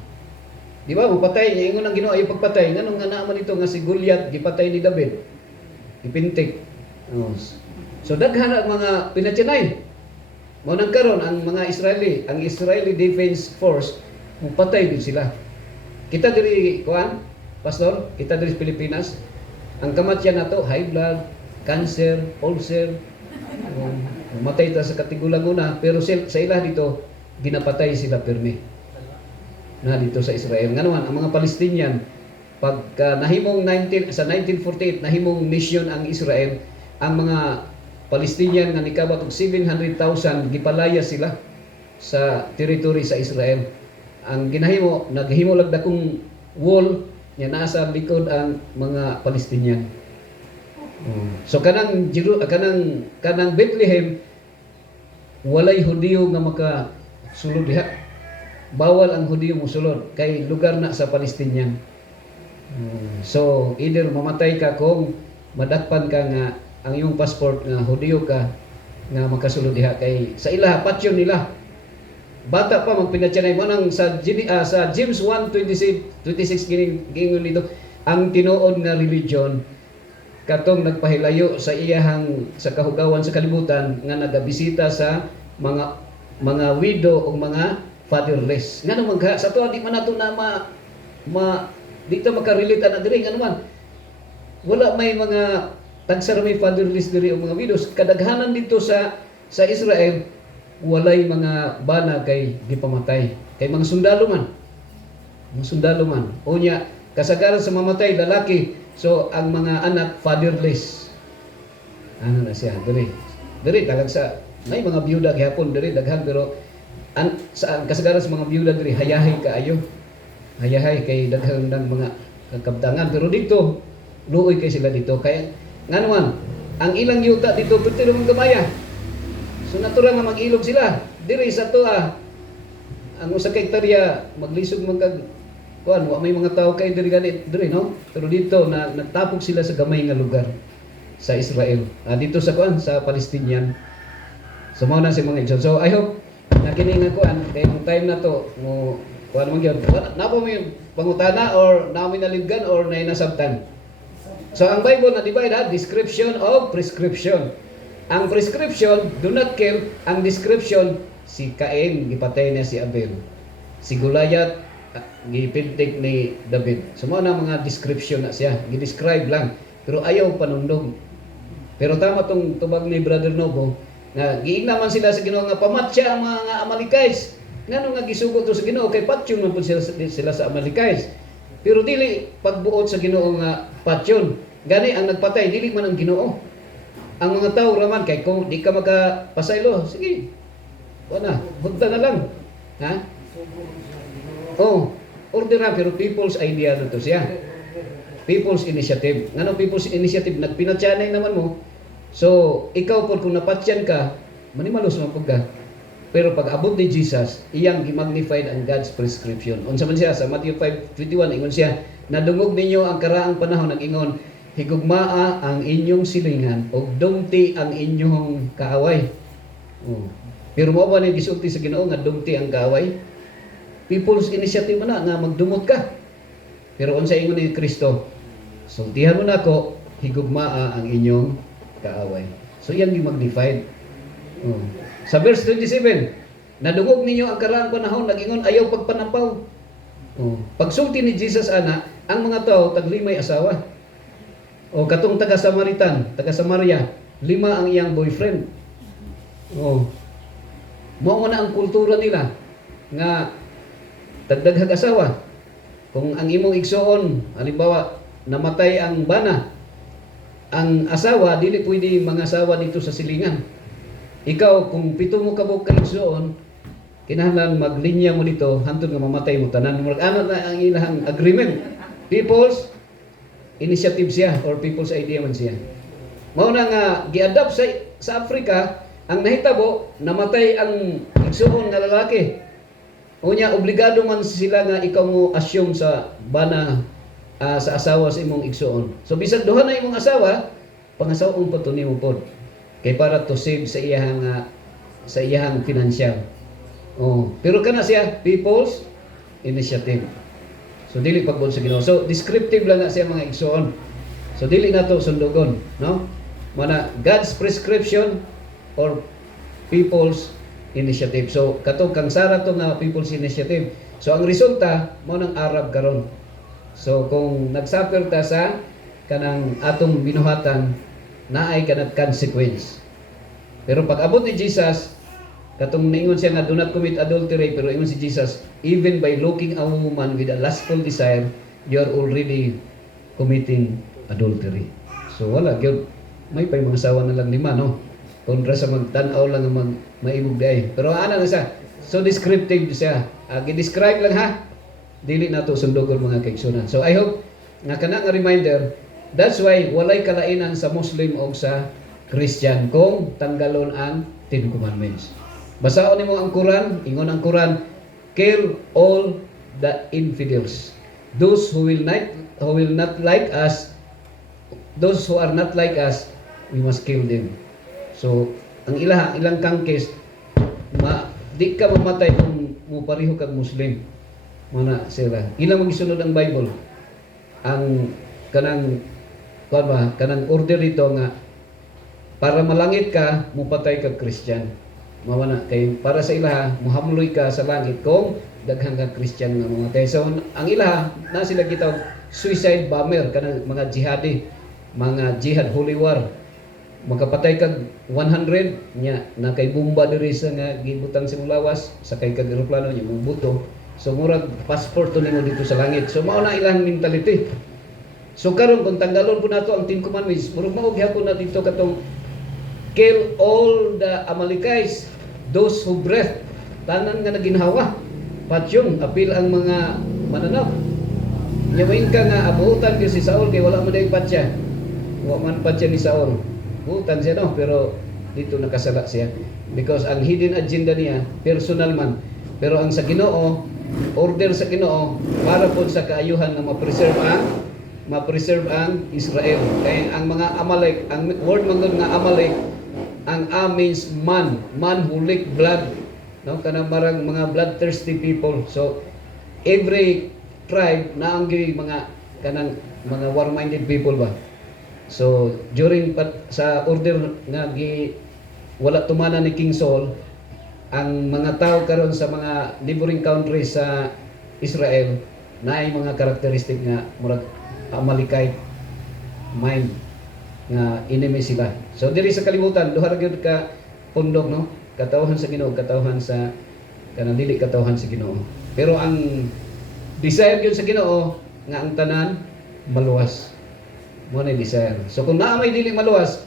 Di ba mo patay niya ingon ang Ginoo ayo pagpatay. Nganong nga naa man dito nga si Goliath gipatay ni David. Ipintik. Oh. So daghan ang mga pinatyanay. Mao nang karon ang mga ang Israeli Defense Force patay din sila. Kita diri kuan, pastor, kita diri Pilipinas, ang kamatyan nato high blood, cancer, ulcer, matay ta sa katigulang una, pero sa ila dito ginapatay sila pirmi. Na dito sa Israel. Nga naman ang mga Palestinian pagka nahimong 1948 nahimong mission ang Israel, ang mga Palestinian nga nikabot og 700,000 gipalaya sila sa territory sa Israel. Ang ginahimo naghimo lag dakong wall nya nasa likod ang mga Palestinian. So kanang Bethlehem walay Hudiyo nga makasulod diha. Bawal ang Hudiyo mosulod kay lugar na sa Palestinian. So either mamatay ka kung madakpan ka nga ang iyong passport nga Hudiyo ka nga makasulod diha kay sa ila patyon nila. Bata pa magpinatyanay mo nang sa James 1:26 giningon nito ang tinuod nga religion katong nagpahilayo sa iyahang sa kahugawan sa kalibutan nga nagabisita sa mga widow o mga fatherless. Nga naman sa to di man nato na dito makarelate na diri nga naman. Wala may mga tagsara may fatherless diri o mga widows. Kadaghanan dito sa Israel walay mga bana kay gipamatay. Kay mga sundalo man. Mga sundalo man. Unya kasagaran sa mamatay lalaki. So ang mga anak fatherless. Ano na siya diri talag sa may mga byuda gihapon diri daghan pero sa kasagaran sa mga byuda diri hayahay kaayo. Hayahay kay daghan ng mga kakabtangan pero dito luoy kay sila dito kay nganuman ang ilang yuta dito pertiro ng gamaya. So natural nga mag-ilog sila. Diri sa to ang usa ka hektarya maglisod man kag kuan wa may mga tao kay diri ganit diri no. Pero dito na nagtapok sila sa gamay nga lugar sa Israel. Dito sa kuan sa Palestinian. So mao na si mga igsoon. So I hope na kini nga kuan kay yung time na to mo kuan man gyud. Na po may pangutana or na mo nalibgan or na nasabtan. So ang Bible na divide description of prescription. Ang prescription, do not kill. Ang description, si Cain, gipatay niya si Abel. Si Goliath, gipintik ni David. So mga mga description na siya. Gidescribe lang. Pero ayaw panundong. Pero tama tong tubag ni Brother Nobo, na giingnaman sila sa Ginoo nga pamatya ang mga Amalekite. Ngano nga gisugo to sa Ginoo kay patyon man pud sila sa Amalekite. Pero dili pagbuot sa Ginoo nga patyon. Gani ang nagpatay dili man ang Ginoo. Ang mga tao raman kay kung di ka magapasaylo, sige. Wala, hunta na lang. Ha? Order na pero people's idea na to siya. People's initiative. Ngano people's initiative nagpinatyanay naman mo. So, ikaw po kung napatyan ka, manimalos man pud ka. Pero pag abot ni Jesus, iyang gimagnified ang God's prescription. Unsa man siya sa Matthew 5:21 ingon siya, nadungog ninyo ang karaang panahon nag-ingon, higugmaa ang inyong silingan ug dumti ang inyong kaaway. Oh. Pero mo ba ni gisulti sa Ginoo nga dumti ang kaaway? People's initiative na nga magdumot ka. Pero unsa ingon ni Kristo? Sultihan mo nako, higugmaa ang inyong kaaway. So iyang gimagnified. Oh. Sa verse 27, nadungog ninyo ang karaang panahon, nag-ingon ayaw pagpanampaw. Oh. Pagsulti ni Jesus ana, ang mga tao taglimay asawa. O katong taga-Samaritan, taga-Samaria, 5 ang iyang boyfriend. Oh. Mao na ang kultura nila nga tagdaghag asawa. Kung ang imong igsoon, halimbawa namatay ang bana, ang asawa dili pwede mangasawa dito sa silingan. Ikaw, kung 7 mo kabog ka igsoon, kinahanglan maglinya mo dito hantod nga mamatay mo tanan. Ano na ang ilang agreement? People's initiative siya or people's idea man siya. Mao na nga gi-adapt sa Africa, ang nahitabo namatay ang igsoon nga lalaki. Unya obligado man sila nga ikaw mo assume sa bana sa asawa sa imong igsoon. So bisag duha na imong asawa, pangasawon pa to nimo pod. Kay para to save sa iyang financial. Oh, pero kana siya people's initiative. So dili pagbod sa Ginoo. So descriptive lang na siya mga igsoon. So dili nato sundugon, no? Mana God's prescription or people's initiative. So katong kang sara to nga people's initiative. So ang resulta mao nang Arab karon. So kung nagsuffer ta sa kanang atong binuhatan, naay kanang consequence. Pero pag abot ni Jesus, katong niingon siya nga do not commit adultery, pero ingon si Jesus, even by looking a woman with a lustful desire, you are already committing adultery. So wala gyud, may pay mga asawa na lang 5, no? Kontra sa magtan-aw lang nga maibog day. Pero ana na siya. So descriptive siya. Gi-describe lang ha. Dili nato sundugon mga kaigsunan. So I hope nga kana nga reminder, that's why walay kalainan sa Muslim o sa Christian kung tanggalon ang 10 commandments. Basaon nimo ang Quran, ingon ang Quran, kill all the infidels. Those who will not like us, those who are not like us, we must kill them. So, ang ilang kangkis, di ka mamatay kung mo pareho kag Muslim. Mana sila. Ilang magisunod ang Bible. Ang kanang order dito nga para malangit ka, mupatay kag Christian. Mawana kay para sa ilaha, muhamloy ka sa langit kung daghang kag Christian nga mamatay. So ang ilaha na sila gitawag suicide bomber kanang mga jihadi, mga jihad holy war. Magkapatay kag 100 nya na kay bomba diri sa nga gibutang sa lawas, sakay kag eroplano nya buto. So murag passport to nimo dito sa langit. So mao na ilang mentality. So karon kung tanggalon po nato ang 10 commandments, murag mao gyapon na dito katong kill all the Amalekites, those who breath, tanan nga naginhawa. Patyon, apil ang mga mananaw. Nyawain ka nga, abutan ka si Saul, kaya wala mo na yung patya. Wala man patya ni Saul. Butan siya no, pero dito nakasala siya. Because ang hidden agenda niya, personal man. Pero ang sa Ginoo, order sa Ginoo, para po sa kaayuhan na ma-preserve ang Israel. Kaya ang mga Amalek, ang word manggod nga Amalek, ang means man who lick blood, no, kanang marang mga bloodthirsty people. So every tribe na ang mga kanang mga war-minded people ba. So during sa order nga wala tumana ni King Saul, ang mga tao karon sa mga neighboring countries sa Israel naay mga karakteristik nga murag Amalekite mind nga enemy sila. So diri sa kalibutan duha ra gyud ka pundok, no, katawhan sa Ginoo, katawhan sa kanang dili katawhan sa Ginoo. Pero ang desire gyud sa Ginoo nga ang tanan maluwas. Mo na desire. So kung naa may dili maluwas,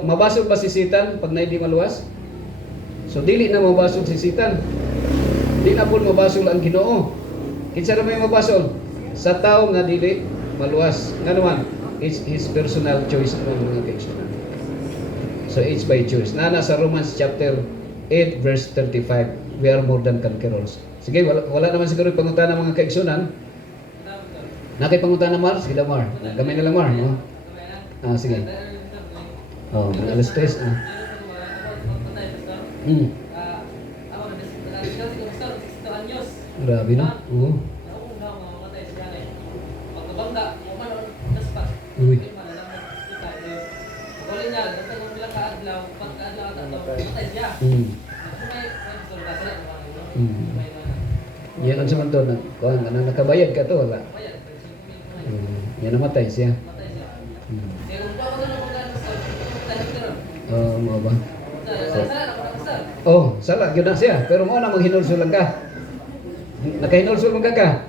mabasog ba si Satan pag naay di maluwas? So dili na mabasog si Satan. Di na pud mabasog ang Ginoo. Kinsa ra may mabasog? Sa tao nga dili maluwas. Nga naman, it's his personal choice ang mga kaigsunan. So it's by choice. Nana sa Romans chapter 8 verse 35. We are more than conquerors. Sige, wala naman siguro pangutana mga kaigsunan. Nakay pangutana Mar, sige daw Mar. Gamay na lang Mar, no? Sige. Oh, alas 3 ah. Grabe no? Oo. Uy. Yan ang samanto na kuan ana nakabayad ka to wala. Yan namatay siya. Mo ba? Sala gyud na siya pero mo na maghinulso lang ka. Nakahinulso man ka.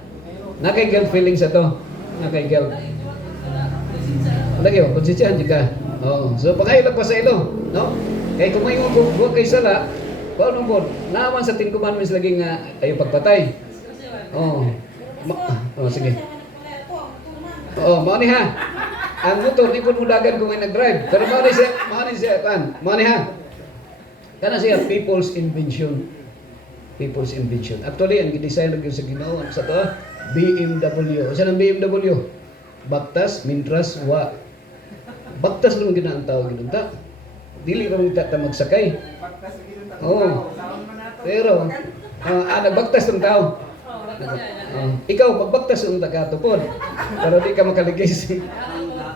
Nakay guilt feeling sa to. Nakay guilt. Lagi oh, konsensyahan juga. So pangailag pa sa ilo, no? Kay kung may buwag kay sala, paano mo? Naman sa 10 commandments lagi nga ayo pagpatay. Sige. Mao ni ha. Ang motor di pud mudagan kung may nag-drive. Pero mao ni siya kan. Mao ni ha. Kana siya people's invention. People's invention. Actually ang gidesign gyud sa Ginoo sa to BMW. Sa nang BMW? Baktas, mintras, wa. Baktas lang gina ang tao ginunta. Dili ka mong ta magsakay. Pero nagbaktas ng tao. Ikaw pagbaktas ng tagatupod. Pero di ka makaligis.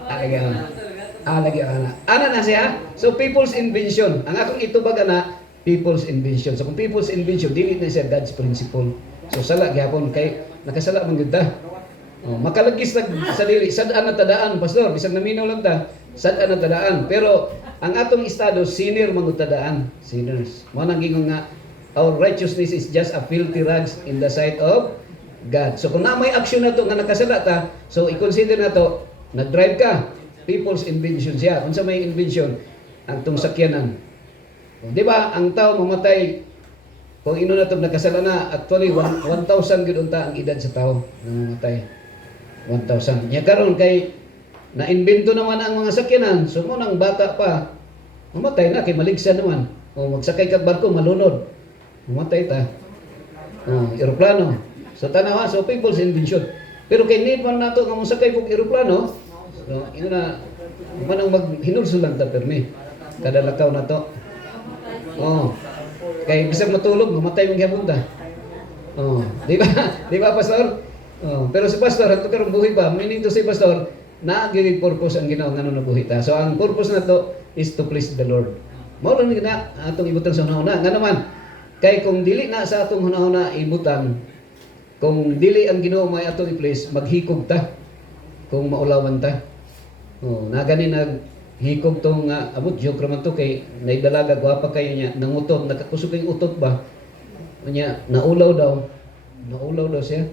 Lagi ana na siya. So people's invention. Ang akong itubag na people's invention. So kung people's invention dili na siya God's principle. So sala gyapon kay nakasala man gyud ta. Makalagis sa dili sad-an na tadaan pastor bisag naminaw lang ta sad-an na tadaan pero ang atong estado sinner man tadaan sinners mo nang gingon nga our righteousness is just a filthy rags in the sight of God. So kung na may action na to nga nakasala ta so i-consider na to nag-drive ka people's invention siya unsa may invention ang tong sakyanan di ba ang tao mamatay kung ino na to nakasala na actually 1,000 gid unta ang edad sa tao namatay 1,000. Nya karon kay na-invento naman ang mga sakyanan. So mo nang bata pa, mamatay na kay maligsan naman. Magsakay ka barko malunod. Mamatay ta. Eroplano. So tanawa so people's invention. Pero kay need man nato nga mosakay kog eroplano. So ino na manang maghinulso lang ta permi. Kada lakaw na to. Kay bisag matulog mamatay man gyapon ta. Di ba? Di ba pastor? Pero si pastor ato karon buhi ba meaning to si pastor na gid purpose ang Ginoo ngano nabuhi ta so ang purpose nato is to please the Lord mao lang na atong ibutang sa hunahuna nga naman kay kung dili na sa atong hunahuna ibutang kung dili ang Ginoo may atong i-please maghikog ta kung maulawan ta na gani naghikog tong abot joke raman to kay naidalaga gwapa kayo niya nangutot nakakusog kay utot ba nya naulaw daw siya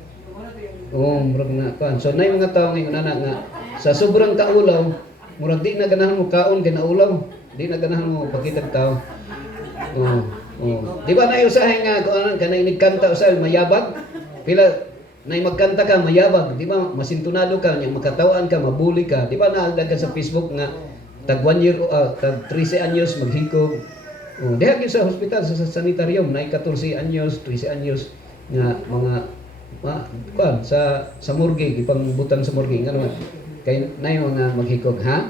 murag na kan. So nay mga tawo ngayon ana nga sa sobrang kaulaw, murag di na ganahan mo kaon kay naulaw, di na ganahan mo pakitag tao. Di ba na usahay nga kuan kanay nigkanta usay mayabag? Pila nay magkanta ka mayabag, di ba? Masintunado ka, nya makatawaan ka, mabuli ka. Di ba naagdag ka sa Facebook nga tag 1 year tag 13 anyos maghikog. Diha gyud sa hospital sa sanitarium nay 14 anyos, 13 anyos nga mga kuan sa morgue gipangbutan sa morgue ngano kay nay mga maghikog ha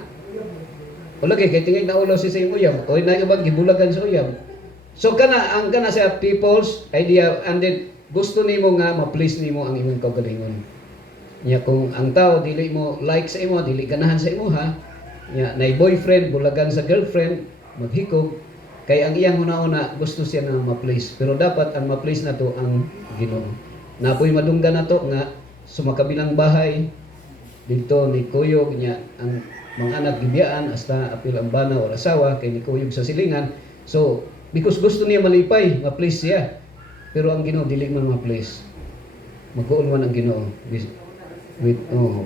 wala kay tingay na ulo si sa uyab o nay ubag gibulagan sa uyab so kana sa people's idea and then gusto nimo nga ma-please nimo ang imong kaugalingon nya kung ang tao dili mo like sa imo dili ganahan sa imo ha nya nay boyfriend bulagan sa girlfriend maghikog kay ang iyang una-una gusto siya na ma-please pero dapat ang ma-please nato ang Ginoo. Napoy madunggan nato nga sumakabilang bahay dito ni Kuyog niya ang mga anak gibiyaan hasta apil ang bana o asawa kay ni Kuyog sa silingan so because gusto niya malipay ma-please siya pero ang Ginoo dili man ma-please magkuon man ang Ginoo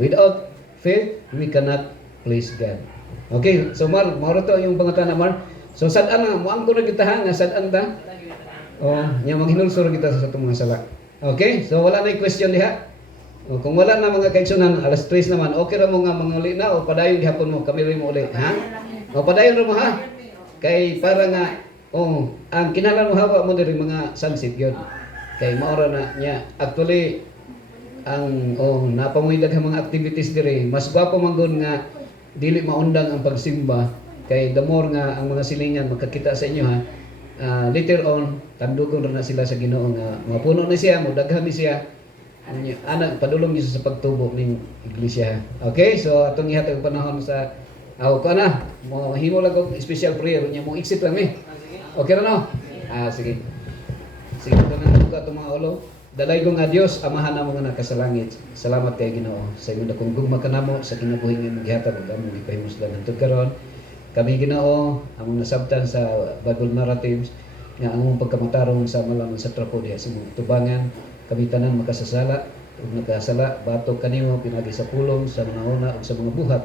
without faith we cannot please God. Okay so Mar to yung pangutana Mar so sad-an nga mo ang kuno kita nga sad-an ta nya manghinulsor kita sa atong mga sala. Okay, so wala na yung question diha. Kung wala na mga kaigsunan, alas 3 naman, okay ra mo nga manguli na o padayon gihapon mo, kami rin mo uli, ha? O padayon ra mo ha? Kay para nga ang kinahanglan mo hawa mo diri mga sunset gyud. Kay maora na niya actually ang napamoy daghang mga activities diri mas gwapo man gud nga dili maundang ang pagsimba kay the more nga ang mga silingan makakita sa inyo ha. Later on tandugon ra na sila sa Ginoo nga mapuno na siya, modaghan ni siya. Anak padulong niyo sa pagtubo ning iglesia. Okay? So atong ihatag panahon sa ko na. Mo himo lang og special prayer nya mo exit lang mi. Okay ra no? Sige. Sige na nga atong mga ulo. Dalay ko nga Dios amahan namo nga nakasalangit. Salamat kay Ginoo sa imong dakong gugma kanamo sa kinabuhi nga imong gihatag ug among ipahimuslan hangtod karon. Kami Ginoo among nasabtan sa Bible narratives nga among pagkamatarong sa malamang sa trapo diha sa imong tubangan. Kami tanan makasasala ug nakasala batok kanimo pinagi sa pulong sa mga una ug sa mga buhat.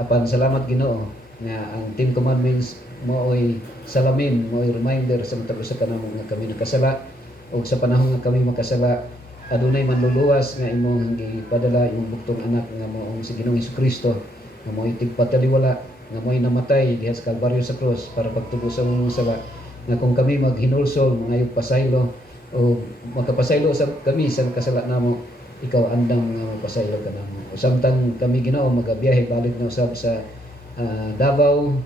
Apan salamat Ginoo nga ang 10 commandments mo'y salamin, mo'y reminder sa matag usa kanamo nga kami nakasala ug sa panahon nga kami makasala adunay manluluwas nga imong gipadala imong buktong anak nga moong si Ginoong Hesukristo nga mo'y tigpataliwala nga mo'y namatay diha sa Kalbaryo sa krus para pagtubos sa among sala nga kung kami maghinulsol ngayong pasaylo o makapasaylo sa kami sa kasala namo ikaw andam nga mapasaylo ka namo samtang kami Ginoo magabiyahe balik na usab sa Davao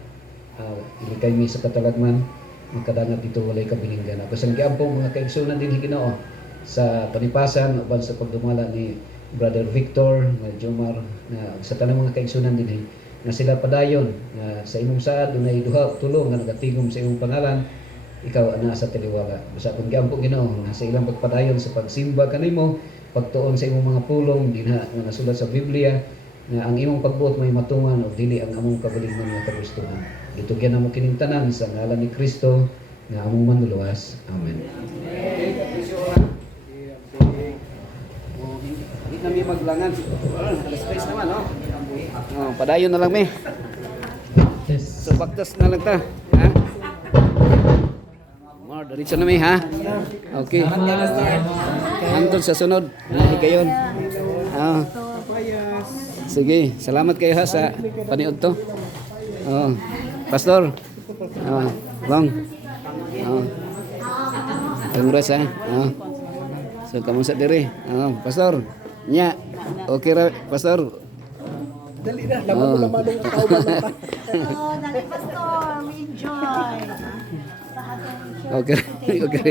ilikay mi sa Katalagman magkadangat dito walay kabilinggan ako sa giampong mga kaigsunan din Ginoo sa panipasan uban sa pagdumala ni Brother Victor nga Jomar nga sa tanang mga kaigsunan din nga sila padayon nga sa imong saad dunay duha tulo nga nagatigom sa imong pangalan ikaw ana sa taliwala basta kung giampo Ginoo nga sa ilang pagpadayon sa pagsimba kanimo pagtuon sa imong mga pulong dinha nga nasulat sa Biblia nga ang imong pagbuot may matungan o dili ang among kabalingman nga kagustuhan gitugyan namo kining tanan sa ngalan ni Kristo nga among manluluwas amen. Hindi na may maglangan alas 3 naman no. Padayon na lang mi. Yes. So baktas na lang ta ha. More diretso na mi ha. Okay. Hangtod sa sunod na higayon. Sige, salamat kayo ha sa paniud to. Pastor. Long. Congrats ha. So kamusta diri? Pastor. Nya. Okay ra pastor. Dali na, laman mo ang tao ba? Dali pastor, we enjoy. Okay. Okay.